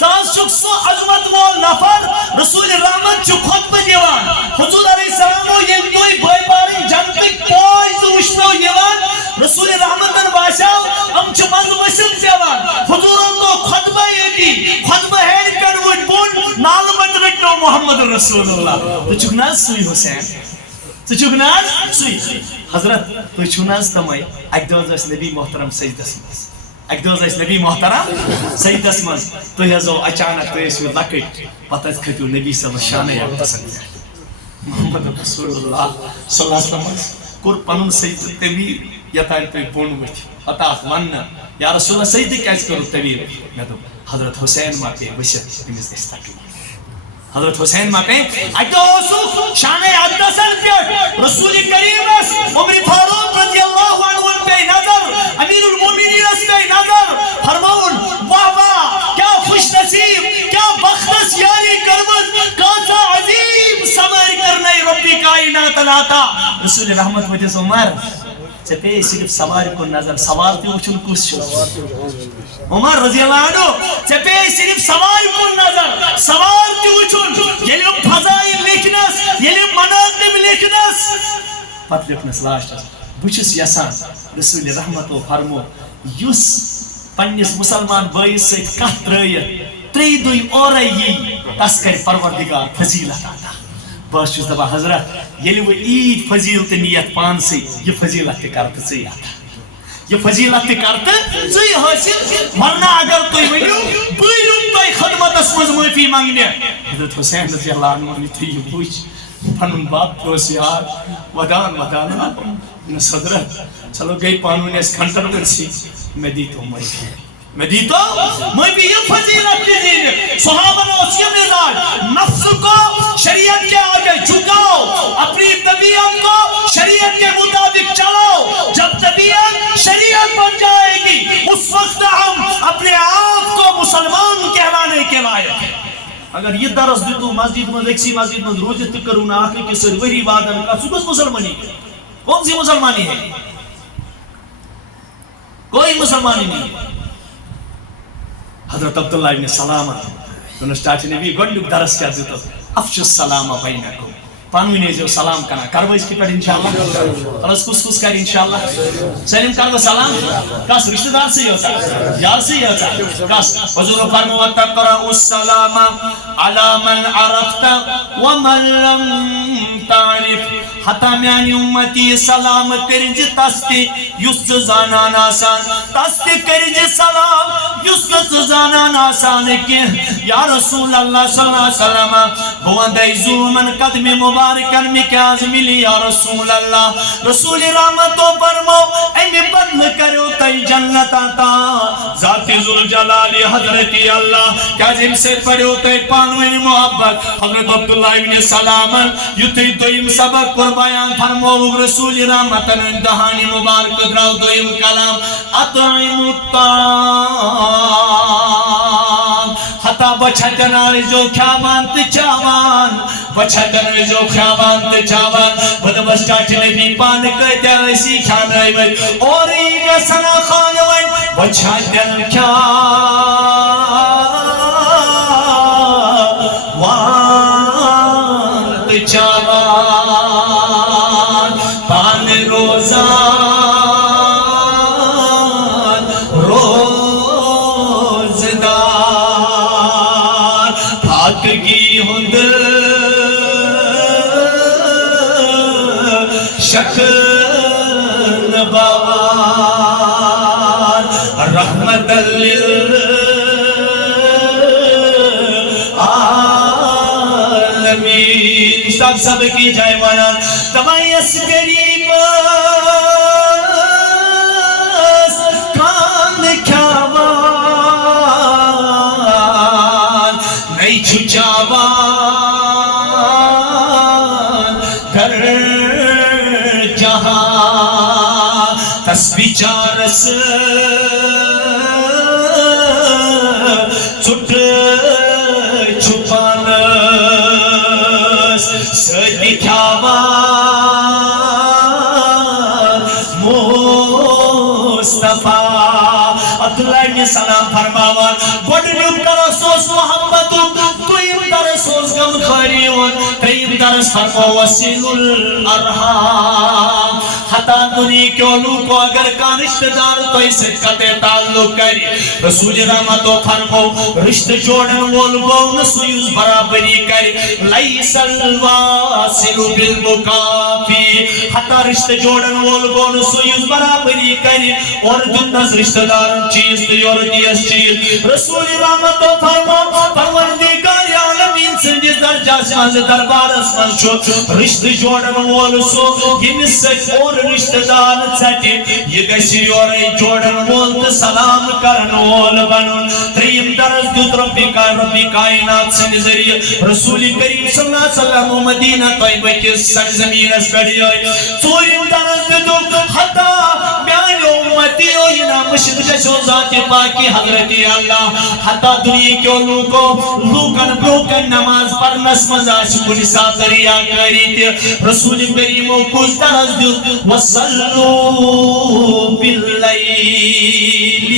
ژٕ حظ چھُکھ سُہ عظمت وول نفر رسول رحمت چھُ خطبہٕ دِوان حضور علیہ السلامو ییٚلہِ تُہۍ بٲے بارٕنۍ جنتٕکۍ پانٛژھ دۄہ وٕچھنو یِوان رسول رحمتن باسیو یِم چھِ منٛزٕ ؤسِتھ دِوان حضورن گوٚو خطبہٕ ییٚتی خطبہٕ ہیٚرِ پٮ۪ٹھ ؤتھۍ بۄن نالہٕ مت رٔٹنو محمد رسول اللہ ژٕ چھُکھ نہ حظ سُے حسین ژٕ چھُکھ نہ حظ سُے حضرت تُہۍ چھِو نہ حظ تِمے اکہِ دۄہ حظ ٲسۍ نبی محترم سجدس منٛز تُہۍ حظ آو اچانک تُہۍ ٲسِو لۄکٕٹۍ پتہٕ حظ کھٔتِو نبی صٲبس شانَے اقدسن پٮ۪ٹھ محمد رسول اللہ صلی اللہ علیہ وسلم کوٚر پنُن سجدٕ طویٖل یوٚتانۍ تُہۍ بۄن ؤتھِو پتہٕ آو وننہٕ یا رسول اللہ سجدٕ کیٛازِ کوٚروٕ طویٖل مےٚ دوٚپ حضرت حسین ما پیٚیہِ ؤسِتھ أمِس گژھِ تکلیٖف حضرت حسین ما پیٚیہِ اکہِ دۄہ اوسُکھ شانَے اقدسن پٮ۪ٹھ رسول کریٖمس عمر فاروق رضی اللہ عنہ پیٚیہِ نظر امیر المومنینس پیٚیہِ نظر فرماوُن واہ واہ کیٛاہ خوش نصیٖب کیٛاہ بختس یاری کٔرمٕژ کۭژاہ عظیٖم سوٲرۍ کٔرنَے رۄبِ کایناتن عطا رسول رحمت ؤتھِس عمر ژےٚ پیٚیہِ صرف سوارِ کُن نظر سوار تہِ وٕچھُن کُس چھُ عمر رضی اللہ عنہ ژےٚ پیٚیہِ صرف سوارِ کُن نظر سوار تہِ وٕچھُن ییٚلہِ یِم فضایل لیکھنس ییٚلہِ یِم مناقب لیکھنس پتہٕ لیکھنس لاسٹس بہٕ چھُس یژھان رسول رحمتو فرمو یُس پننس مسلمان بٲیِس سۭتۍ کتھ ترٲیِتھ 3 دۄہ اورے یی تس کرِ پروردگار فضیلت عطا بہٕ حظ چھُس دپان حضرت ییٚلہِ وۄنۍ عیٖد فضیٖل تہِ نِیَتھ پانسٕے یہِ فضیلت تہِ کر تہٕ ژٕے عطا یہ فضیلت تہِ کر تہٕ ژٕے حٲصِل ورنہ اگر تُہۍ ؤنِو بہٕ یِمہٕ تۄہہِ خدمتس منٛز معٲفی منٛگنہِ حضرت حسین رضی اللہ عنہ یُتھُے یہِ وٕچھ پنُن باپ پیوٚس یاد ودان دوٚپنس حضرت چلو گٔے پانہٕ ؤنۍ اَسہِ کنٹرورسی مےٚ دیٖتو معٲفی میں دیتا معافی یہ فضیلت کی دین صحابہ اوس یہ مزاج نفس کو شریعت کے آگے جھکاؤ اپنی طبیعت کو شریعت کے مطابق چلاؤ جب طبیعت شریعت بن جائے گی اس وقت ہم اپنے آپ کو مسلمان کہلانے کے لائق ہیں اگر یہ درس دیتو مسجد میں ایک سی مسجد میں روزت تہ کرو نا آخر کے سروری وادن کا سکس مسلمانی کون سی مسلمانی ہے کوئی مسلمانی نہیں ہے حضرت عبداللہ ابن سلامت دونس چاچے نبی گۄڈنیُک درس کیا دیتو افشو السلام بینکم پانوی ٲسۍزیو سلام کران کرو أسۍ کِتھ پٲٹھۍ انشاءاللہ تلس کُس کرِ انشاءاللہ سٲلِم کرو سلام کس رشتہٕ دار سے ہوتا یار سے ہوتا کس حضور فرمو تقرأ السلام على من عرفت ومن لم تعرف حتی میانی امتی سلام کرج تس تہِ یُس ژٕ زانان آسان تس تہِ کرج سلام یس نہ زانان آسان کی یا رسول اللہ صلی اللہ علیہ وسلم بوندے زومن قدم مبارکن میں کیاز ملی یا رسول اللہ رسول رحمتو فرمو امی بدل کرو تی جنت آتا ذاتی ذوالجلالی حضرتی اللہ کیازم سے پڑھو تی پانوین محبت حضرت عبداللہ ابن سلامن یتی دویم سبق پر بیان فرمو رسول رحمتن دہانی مبارک دراؤ دویم کلام اطعم الطعام حتا بچھتن آئیزو کھاوان تچاوان بچھتن آئیزو کھاوان تچاوان بد بس چاچ نبی پان کہتے ایسی کھان رہی بھئی اور ایگا سنا خانوائن بچھتن کھاوان تچاوان پان روزان شکر بابان رحمت للعالمین سب کی جائے مانا تمائیس قریب کان کھاوان نئی چھچاوان کر تسبیح چارس چھٹ چھپانس سدی کھاوان مصطفیٰ عبداللہ ابن سلام فرماوان گوڑنیو کرسوس محبتو دویم درسوس غم خاریون تریم درس فرمو وسیل الارحام حتا دنی کیوں لوگو اگر کان رشتہ دار تو اس صدقت تعلق کری رسول رحمتو فرمو رشتہ جوڑن وولگو نسویز برابری کری لیس الواصل بالمکافی حتا رشتہ جوڑن وولگو نسویز برابری کری اور جتنس رشتہ دار چیز دی اور دیس چیز رسول رحمتو فرمو پروردگار عالمین سندیس درجہ سے آز دربار اسمان شو رشتہ جوڑن وولسو یمس سچ اور رشتہ دار چھٹی یہ گسی اور جوڑن وولت سلام کرن وول بنن تریم درس دوت ربی کائنات سے نظریہ رسول کریم صلی اللہ علیہ وسلم مدینہ طیبہ کی سرزمین اس پڑی آئی چوریم درس دوت حتی بیان امتی ہو یہ نامشد گشو ذات پاکی حضرتی اللہ حتی دنیا کیوں لوکن بروکن نماز پر نسمزاش کلی ساتریا کری تھی رسول کریم و کچھ درس دوت وَصَلُّوا بِاللَّيْلِ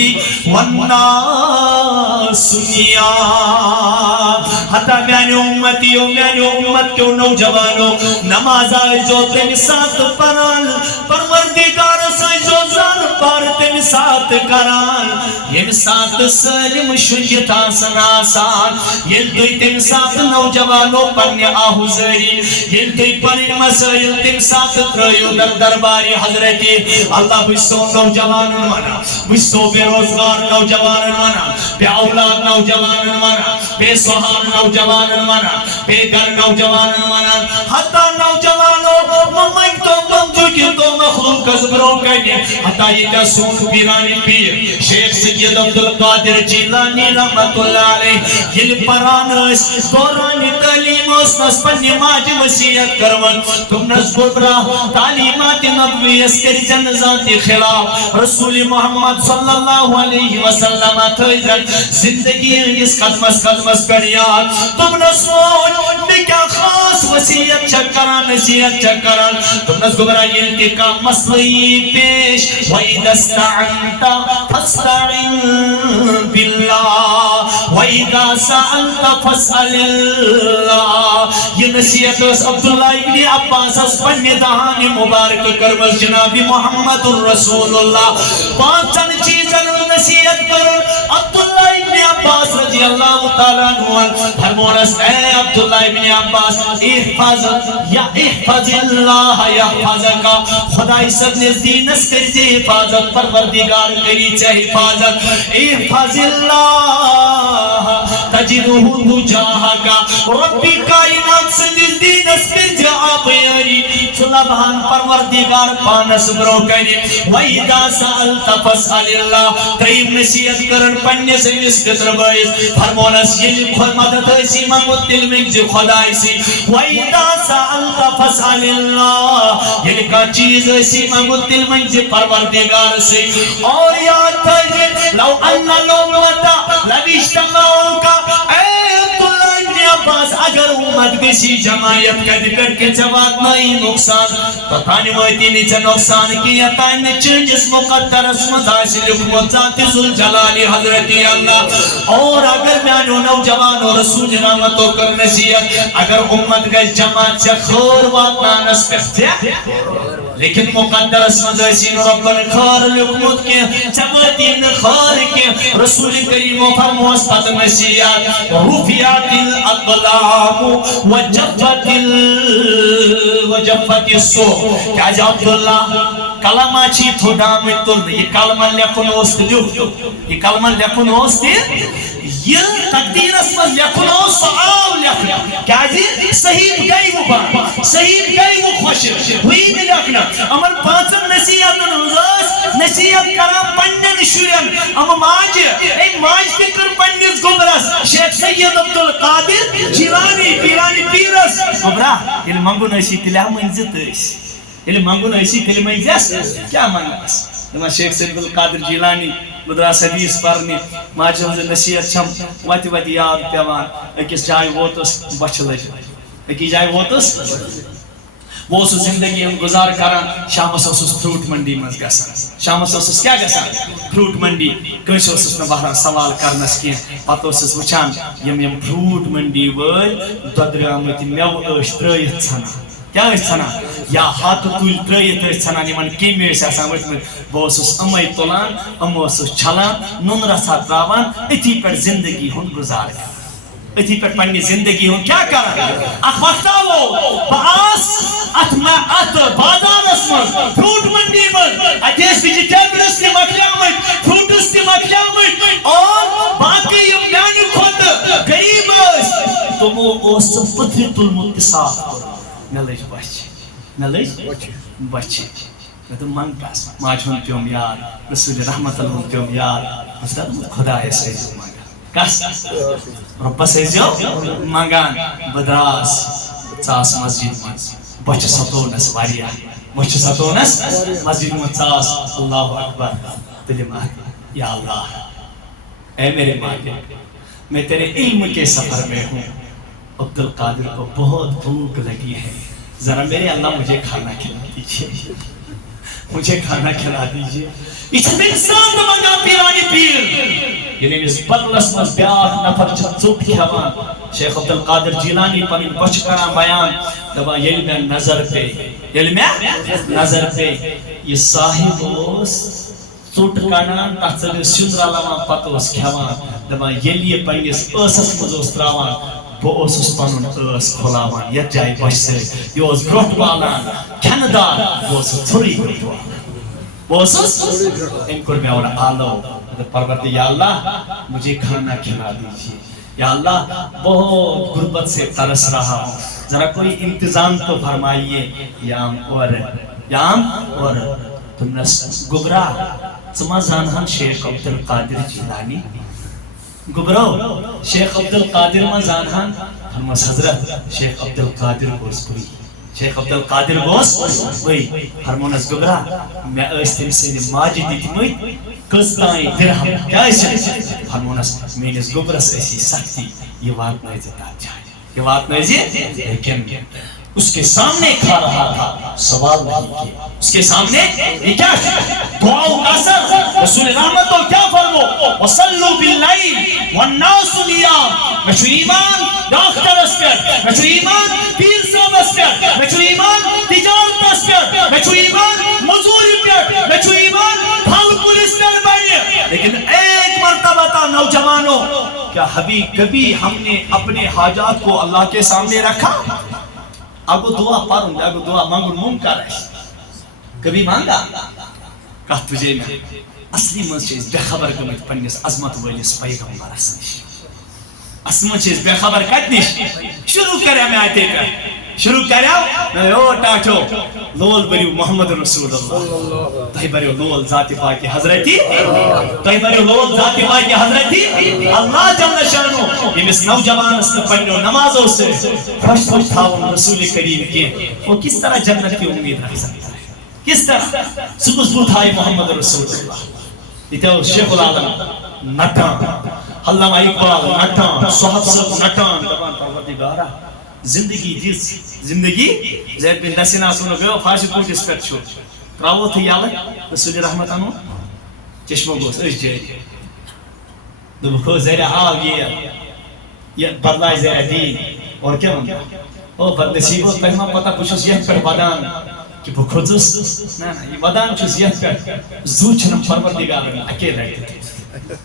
وَالنَّاسُ نِيَامٌ حتی میانی امتی و میانی امت کیوں نوجوانوں نماز آئے جو تم ساتھ پران پروردگار سائے جو زان پار تم ساتھ کران یم ساتھ سلم شجت آسان آسان یم دوی تم ساتھ نوجوانوں پرنے آہوزری یم دوی پرن مسائل تم ساتھ تریو در درباری حضرتی اللہ بسو نوجوان منا بسو بے روزگار نوجوان منا بے اولاد نوجوان منا بے سہار نوجوان منا بے گھر نوجوان منا حتی نوجوانوں ممک تو منجو کی تو مخلوق ازبروں کہنے حتی یہ جسون پیرانی پیر شیخ سید عبدالقادر جیلانی رحمت اللہ علیہ یہ پرانس دورانی تعلیم اسنس پنی ماج وسیعت کرون تم نزگو برا تعلیمات نبوی اسکری جنزات خلاف رسول محمد صلی اللہ علیہ وسلم تیزن زندگی اس قدمس پر یاد تم نسوچ میں کیا خاص وسیعت چکران نصیحت چکران تم نزگو برا یہ انتقام مسئلہی پیش وَإِذَا اسْتَعَنْتَ فَاسْتَعِنْ بِاللَّهِ وَإِذَا سَأَلْتَ فَاسْأَلِ اللَّهِ یہ نصیحت اس عبداللہ ابن عباس اس پنی دہانی مبارک کرمز جناب محمد الرسول اللہ پانچن چیزن نصیحت کرن عبداللہ ابن عباس رضی اللہ تعالی تعالیٰ عنہ فرمونس اے عبداللہ ابن عباس احفظ یا احفظ اللہ یحفظک خدای صد دینس کرتے حفاظت پروردگار کری چاہے حفاظت احفظ اللہ تجدہ تجاہکا ربی کائنات صد دینس کر جعب یاری چلبہان پروردگار پانس برو کرے وَإِذَا سَأَلْتَ فَاسْأَلِ اللَّهِ تریم نصیحت کرن پننے سے اس قدر باعث فرمونس یہ خود مدد ایسی منگوت دل میں جو خدای سی وَإِذَا سَأَلْتَ فَاسْأَلِ اللَّهِ یہ لکھا چیز ایسی منگوت دل میں جو پروردگار سی اور یاد تھا لو اللہ لومتا لبیشتماؤں کا اے عبداللہ ابن عباس اگر امت کسی جماعت کا دکر کے جواب نہیں نقصان تو تانی مویتی نیچے نقصان کیا تانی چنجس مقدر اسمت حاصل حکمت ذات ذوالجلالی حضرت اللہ اور اگر میں نوجوان اور رسول رحمتوں کر نصیحت اگر امت کا جماعت سے خور واتنانس کرتے لیکن مقدر اسمت حاصل رب خور حکمت کے جماعتین خور کے رسول کریم و فرموس پت نصیحت رفیات الاقلام وجفت السوء کیا جا عبداللہ کلمہ چی تھوڑا میں تل یہ کلمہ لیکن اوست یہ کلمہ لیکن اوست یہ تقدیر اسمت لیکن اوست آو لیکن کیا جی صحیح گئی وہ بات صحیح گئی وہ خوش ہوئی بھی لیکن امر پانچم نصیحت نصیحت کرام پنن شورین اما ماج اے ماج فکر پننس گبرس شیخ سید عبدالقادر جیلانی پیرانی پیرس گبرا یہ منگو نسی تلہ منزت اس یہ منگو نسی تلہ منزت کیا منگس نما شیخ سید عبدالقادر جیلانی مدراس حدیث پرنی ماج ہمز نصیحت چھم واتی واتی یاد پیوان اکس جائے ووتس بچ لج اکی جائے ووتس وہ اس زندگی ہم گزار کران شامس اس فروٹ منڈی مز گسان شامس اس کیا گسان فروٹ منڈی کنس اس نہ بہر سوال کرنس کی پتہ اس وچان یم فروٹ منڈی ول ددرامت میو اش ترایت ژھنا کیا اس ژھنا یا ہاتھ تل ترایت اس ژھنا یمن کیمی اس آسان وچمت بہ اس امے تلان امو اس چھلان نون رسا تراوان اتی پر زندگی ہن گزار اتی پر پنی زندگی ہوں کیا کرا اخ وقتا وہ باس ات بازار اسمن فروٹ منڈی من اتیس ویجیٹیبلز کی مکلیامت فروٹس کی مکلیامت اور باقی یم میانی خود غریب اس تمو اوس پتھر المتصاف نلج بچ میں تو منگ پاس ماج ہون پیوم یار رسول رحمت اللہ ہون پیوم یار حضرت خدا ایسے مانگا کس رب سیزیو مانگان بدراس چاس مسجد مز بچ ستونس واریا بچ ستونس مسجد مز چاس اللہ اکبر دل مات یا اللہ اے میرے مالک میں تیرے علم کے سفر میں ہوں عبدالقادر کو بہت بھوک لگی ہے ذرا میرے اللہ مجھے کھانا کھلا دیجئے مجھے کھانا کھلا دیجئے اس انسان کو منگا پیرانی پیر یعنی اس بدلس مز بیاخ نفر چھت کھوان شیخ عبدالقادر جیلانی پنن بچ کران بیان دبا یل میں نظر پہ یہ صاحب اس ژوٹ کڑان تتھ سندرا لوان پتہ اس کھوان دبا یل یہ پنس ٲسس مز اوس تراوان بہ اوسس پنن ٲس کھولاوان یتھ جایہِ بچ سۭتۍ یہ اوس گرٛوٚٹ والان کھٮ۪نہٕ دار بہ اوسُس ژھوٚرُے گرٛوٚٹ والان بہ اوسُس أمۍ کوٚر مےٚ اورٕ آلو پروردگار یا اللہ مجھے کھانا کھلا دیجیے یا اللہ بہت غربت سے ترس رہا ہوں ذرا کوئی انتظام تو فرمائیے یام اور تمنس گبرا ثم زانہن شیخ عبدالقادر جیلانی گبرو شیخ عبدالقادر ما زانہن فرمس حضرت شیخ عبدالقادر گوسپوری شیخ عبدالقادر گوس وہی فرمونس گبرا میں اس تم سے ماجی دیتمت کستائی درہم کیا اسے فرمونس مینس گبرس ایسی سختی یہ بات نہیں جائے یہ بات نہیں لیکن اس کے سامنے کھا رہا تھا سوال نہیں کیا اس کے سامنے یہ کیا دعاؤ قصر رسول رحمت تو کیا فرمو وصلو باللیل والناس نیام میں چھو ایمان ڈاکٹر اسپر میں چھو ایمان پیر صاحب اسپر میں چھو ایمان تجارت اسپر میں چھو ایمان مزوری پر میں چھو ایمان پھل پولیس پر بڑھئے لیکن ایک مرتبہ تا نوجوانوں کیا حبیب کبھی ہم نے اپنے حاجات کو اللہ کے سامنے رکھا؟ اگو دعا پڑھوں گا، اگو دعا مانگو منکر ہے، کبھی مانگا؟ کہ تجھے میں اصلی من سے بے خبر گمت پنس عظمت ولس پیغمبرس نش، اصل چیز بے خبر کت نش شروع کرے میں آتے کر شروع کرے او ٹاٹو لول بریو محمد رسول اللہ، تہی بریو لول ذات پاک حضرتی، تہی بریو لول ذات پاک حضرتی اللہ جل شانو یمس نوجوانس پنو نمازوں سے خوش خوش تھاون رسول کریم کے، وہ کس طرح جنت کی امید رکھ سکتا ہے؟ کس طرح سکس بوتھائی محمد رسول اللہ؟ یہ شیخ العالم نٹان، علامہ اقبال نٹان، صحب صاحب نٹان، دبان پروردگارا زندگی دیس زندگی زید بن دسینا سنو گئو فارسی کوٹس پر چھو تراو تھی یالک رسول رحمت انو چشمو گوس اس جائے دبکو زیر آگ یہ بدلائی زیر دین اور کیا من او بدنسیبو تہما پتا کچھ یہ پر بدان کہ بخوزس نا یہ بدان چیز یہ پر زوچنم پروردگارا اکیل رہتے تھے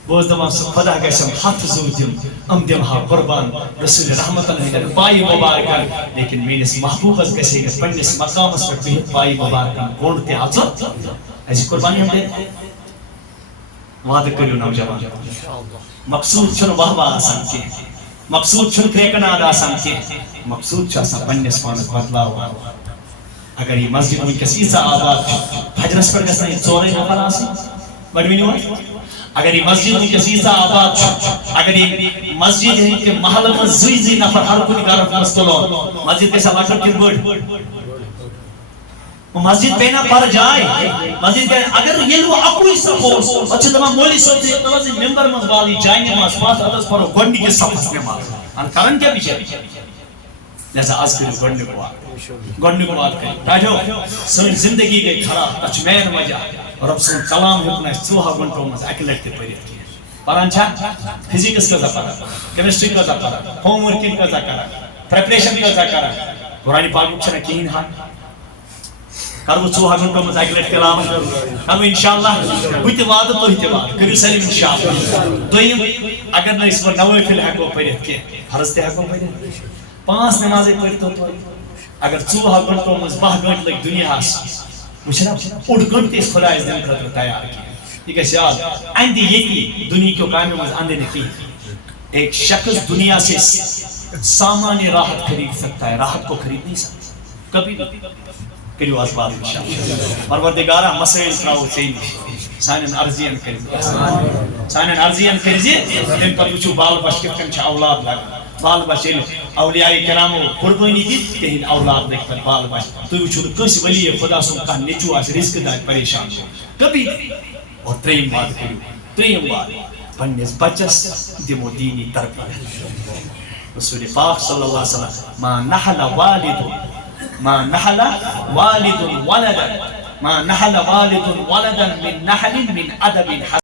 بوز دمان سے خدا گیسم ہاتھ زودیم امدیم ہا قربان رسول رحمت اللہ پائی مبارکان، لیکن میں اس محبوب از گسے گا پنیس مقام اس پر بہت پائی مبارکان گونڈتے حضرت ایسی قربانی ہم دے وعدہ کریو نوجوان، مقصود چھن وحبہ آسان کے، مقصود چھن کریکناد آسان کے، مقصود چھاسا پنیس پانت بدلاو، اگر یہ مسجد میں کسی سا آباد حجرس پر گسنا یہ چورے نفر آسی بڑھوینی ہوا، اگر یہ مسجد میں کسی سا آباد اگر یہ مسجد ہے کہ محل میں زی نفر ہر کوئی گارت مستلون مسجد کے سلاکر کن بڑھ وہ مسجد پینا پر جائے مسجد کے اگر یہ وہ اکوئی سپورس اچھے دمان مولی سوچے تلازی ممبر مزوالی جائیں نماز پاس ادھس پرو گونڈی کے سفس نماز ان کرن کیا پیچھے لہذا آج کریو گونڈی کو آت کری بیٹھو سوئی زندگی کے کھڑا تچمین وجہ رب سن کلام حکم ہے 2 گھنٹوں میں ایک لٹتے پڑھت کیا پران چھا فزکس کا پڑھا کیمسٹری کا پڑھا ہوم ورکنگ کا کرا پریپریشن کا کرا قرآن پاک چھنا کہیں ہاں کرو 2 گھنٹوں میں ایک لٹ کلام کرو انشاءاللہ ہوئی وعد تو ہوئی وعد کریو سلیم انشاءاللہ دویم اگر نہ اس پر نوافل ہیکو پڑھت کیا فرض تے ہیکو پڑھت 5 نمازیں پڑھتو تو اگر 2 گھنٹوں میں 12 گھنٹے لگ دنیا ہاس مجھے اڑ گھنٹے اس خدا اس دن خطر تیار کیا یہ کیسے آج اندھی یہ دنیا کے کاموں میں اندھے نہیں ایک شخص دنیا سے سامان راحت خرید سکتا ہے، راحت کو خرید نہیں سکتا کبھی نہیں کریو اسباب انشاءاللہ پروردگارہ مسائل تراؤ چاہیے سانن ارزیان کریے سانن ارزیان کریے ان پر وچو بال بچ کتن چھ اولاد لگا بال بچ اولیاء کرامو قربانی دی کہیں اولاد دیکھتا بال بچ تو وچو کس ولی خدا سن کا نچو اس رزق دار پریشان کبھی اور تریم بات کریو تریم بات پنس بچس دیمو دینی تربیت رسول پاک صلی اللہ علیہ وسلم ما نحل والد ولدا ما نحل والد ولدا من نحل من ادب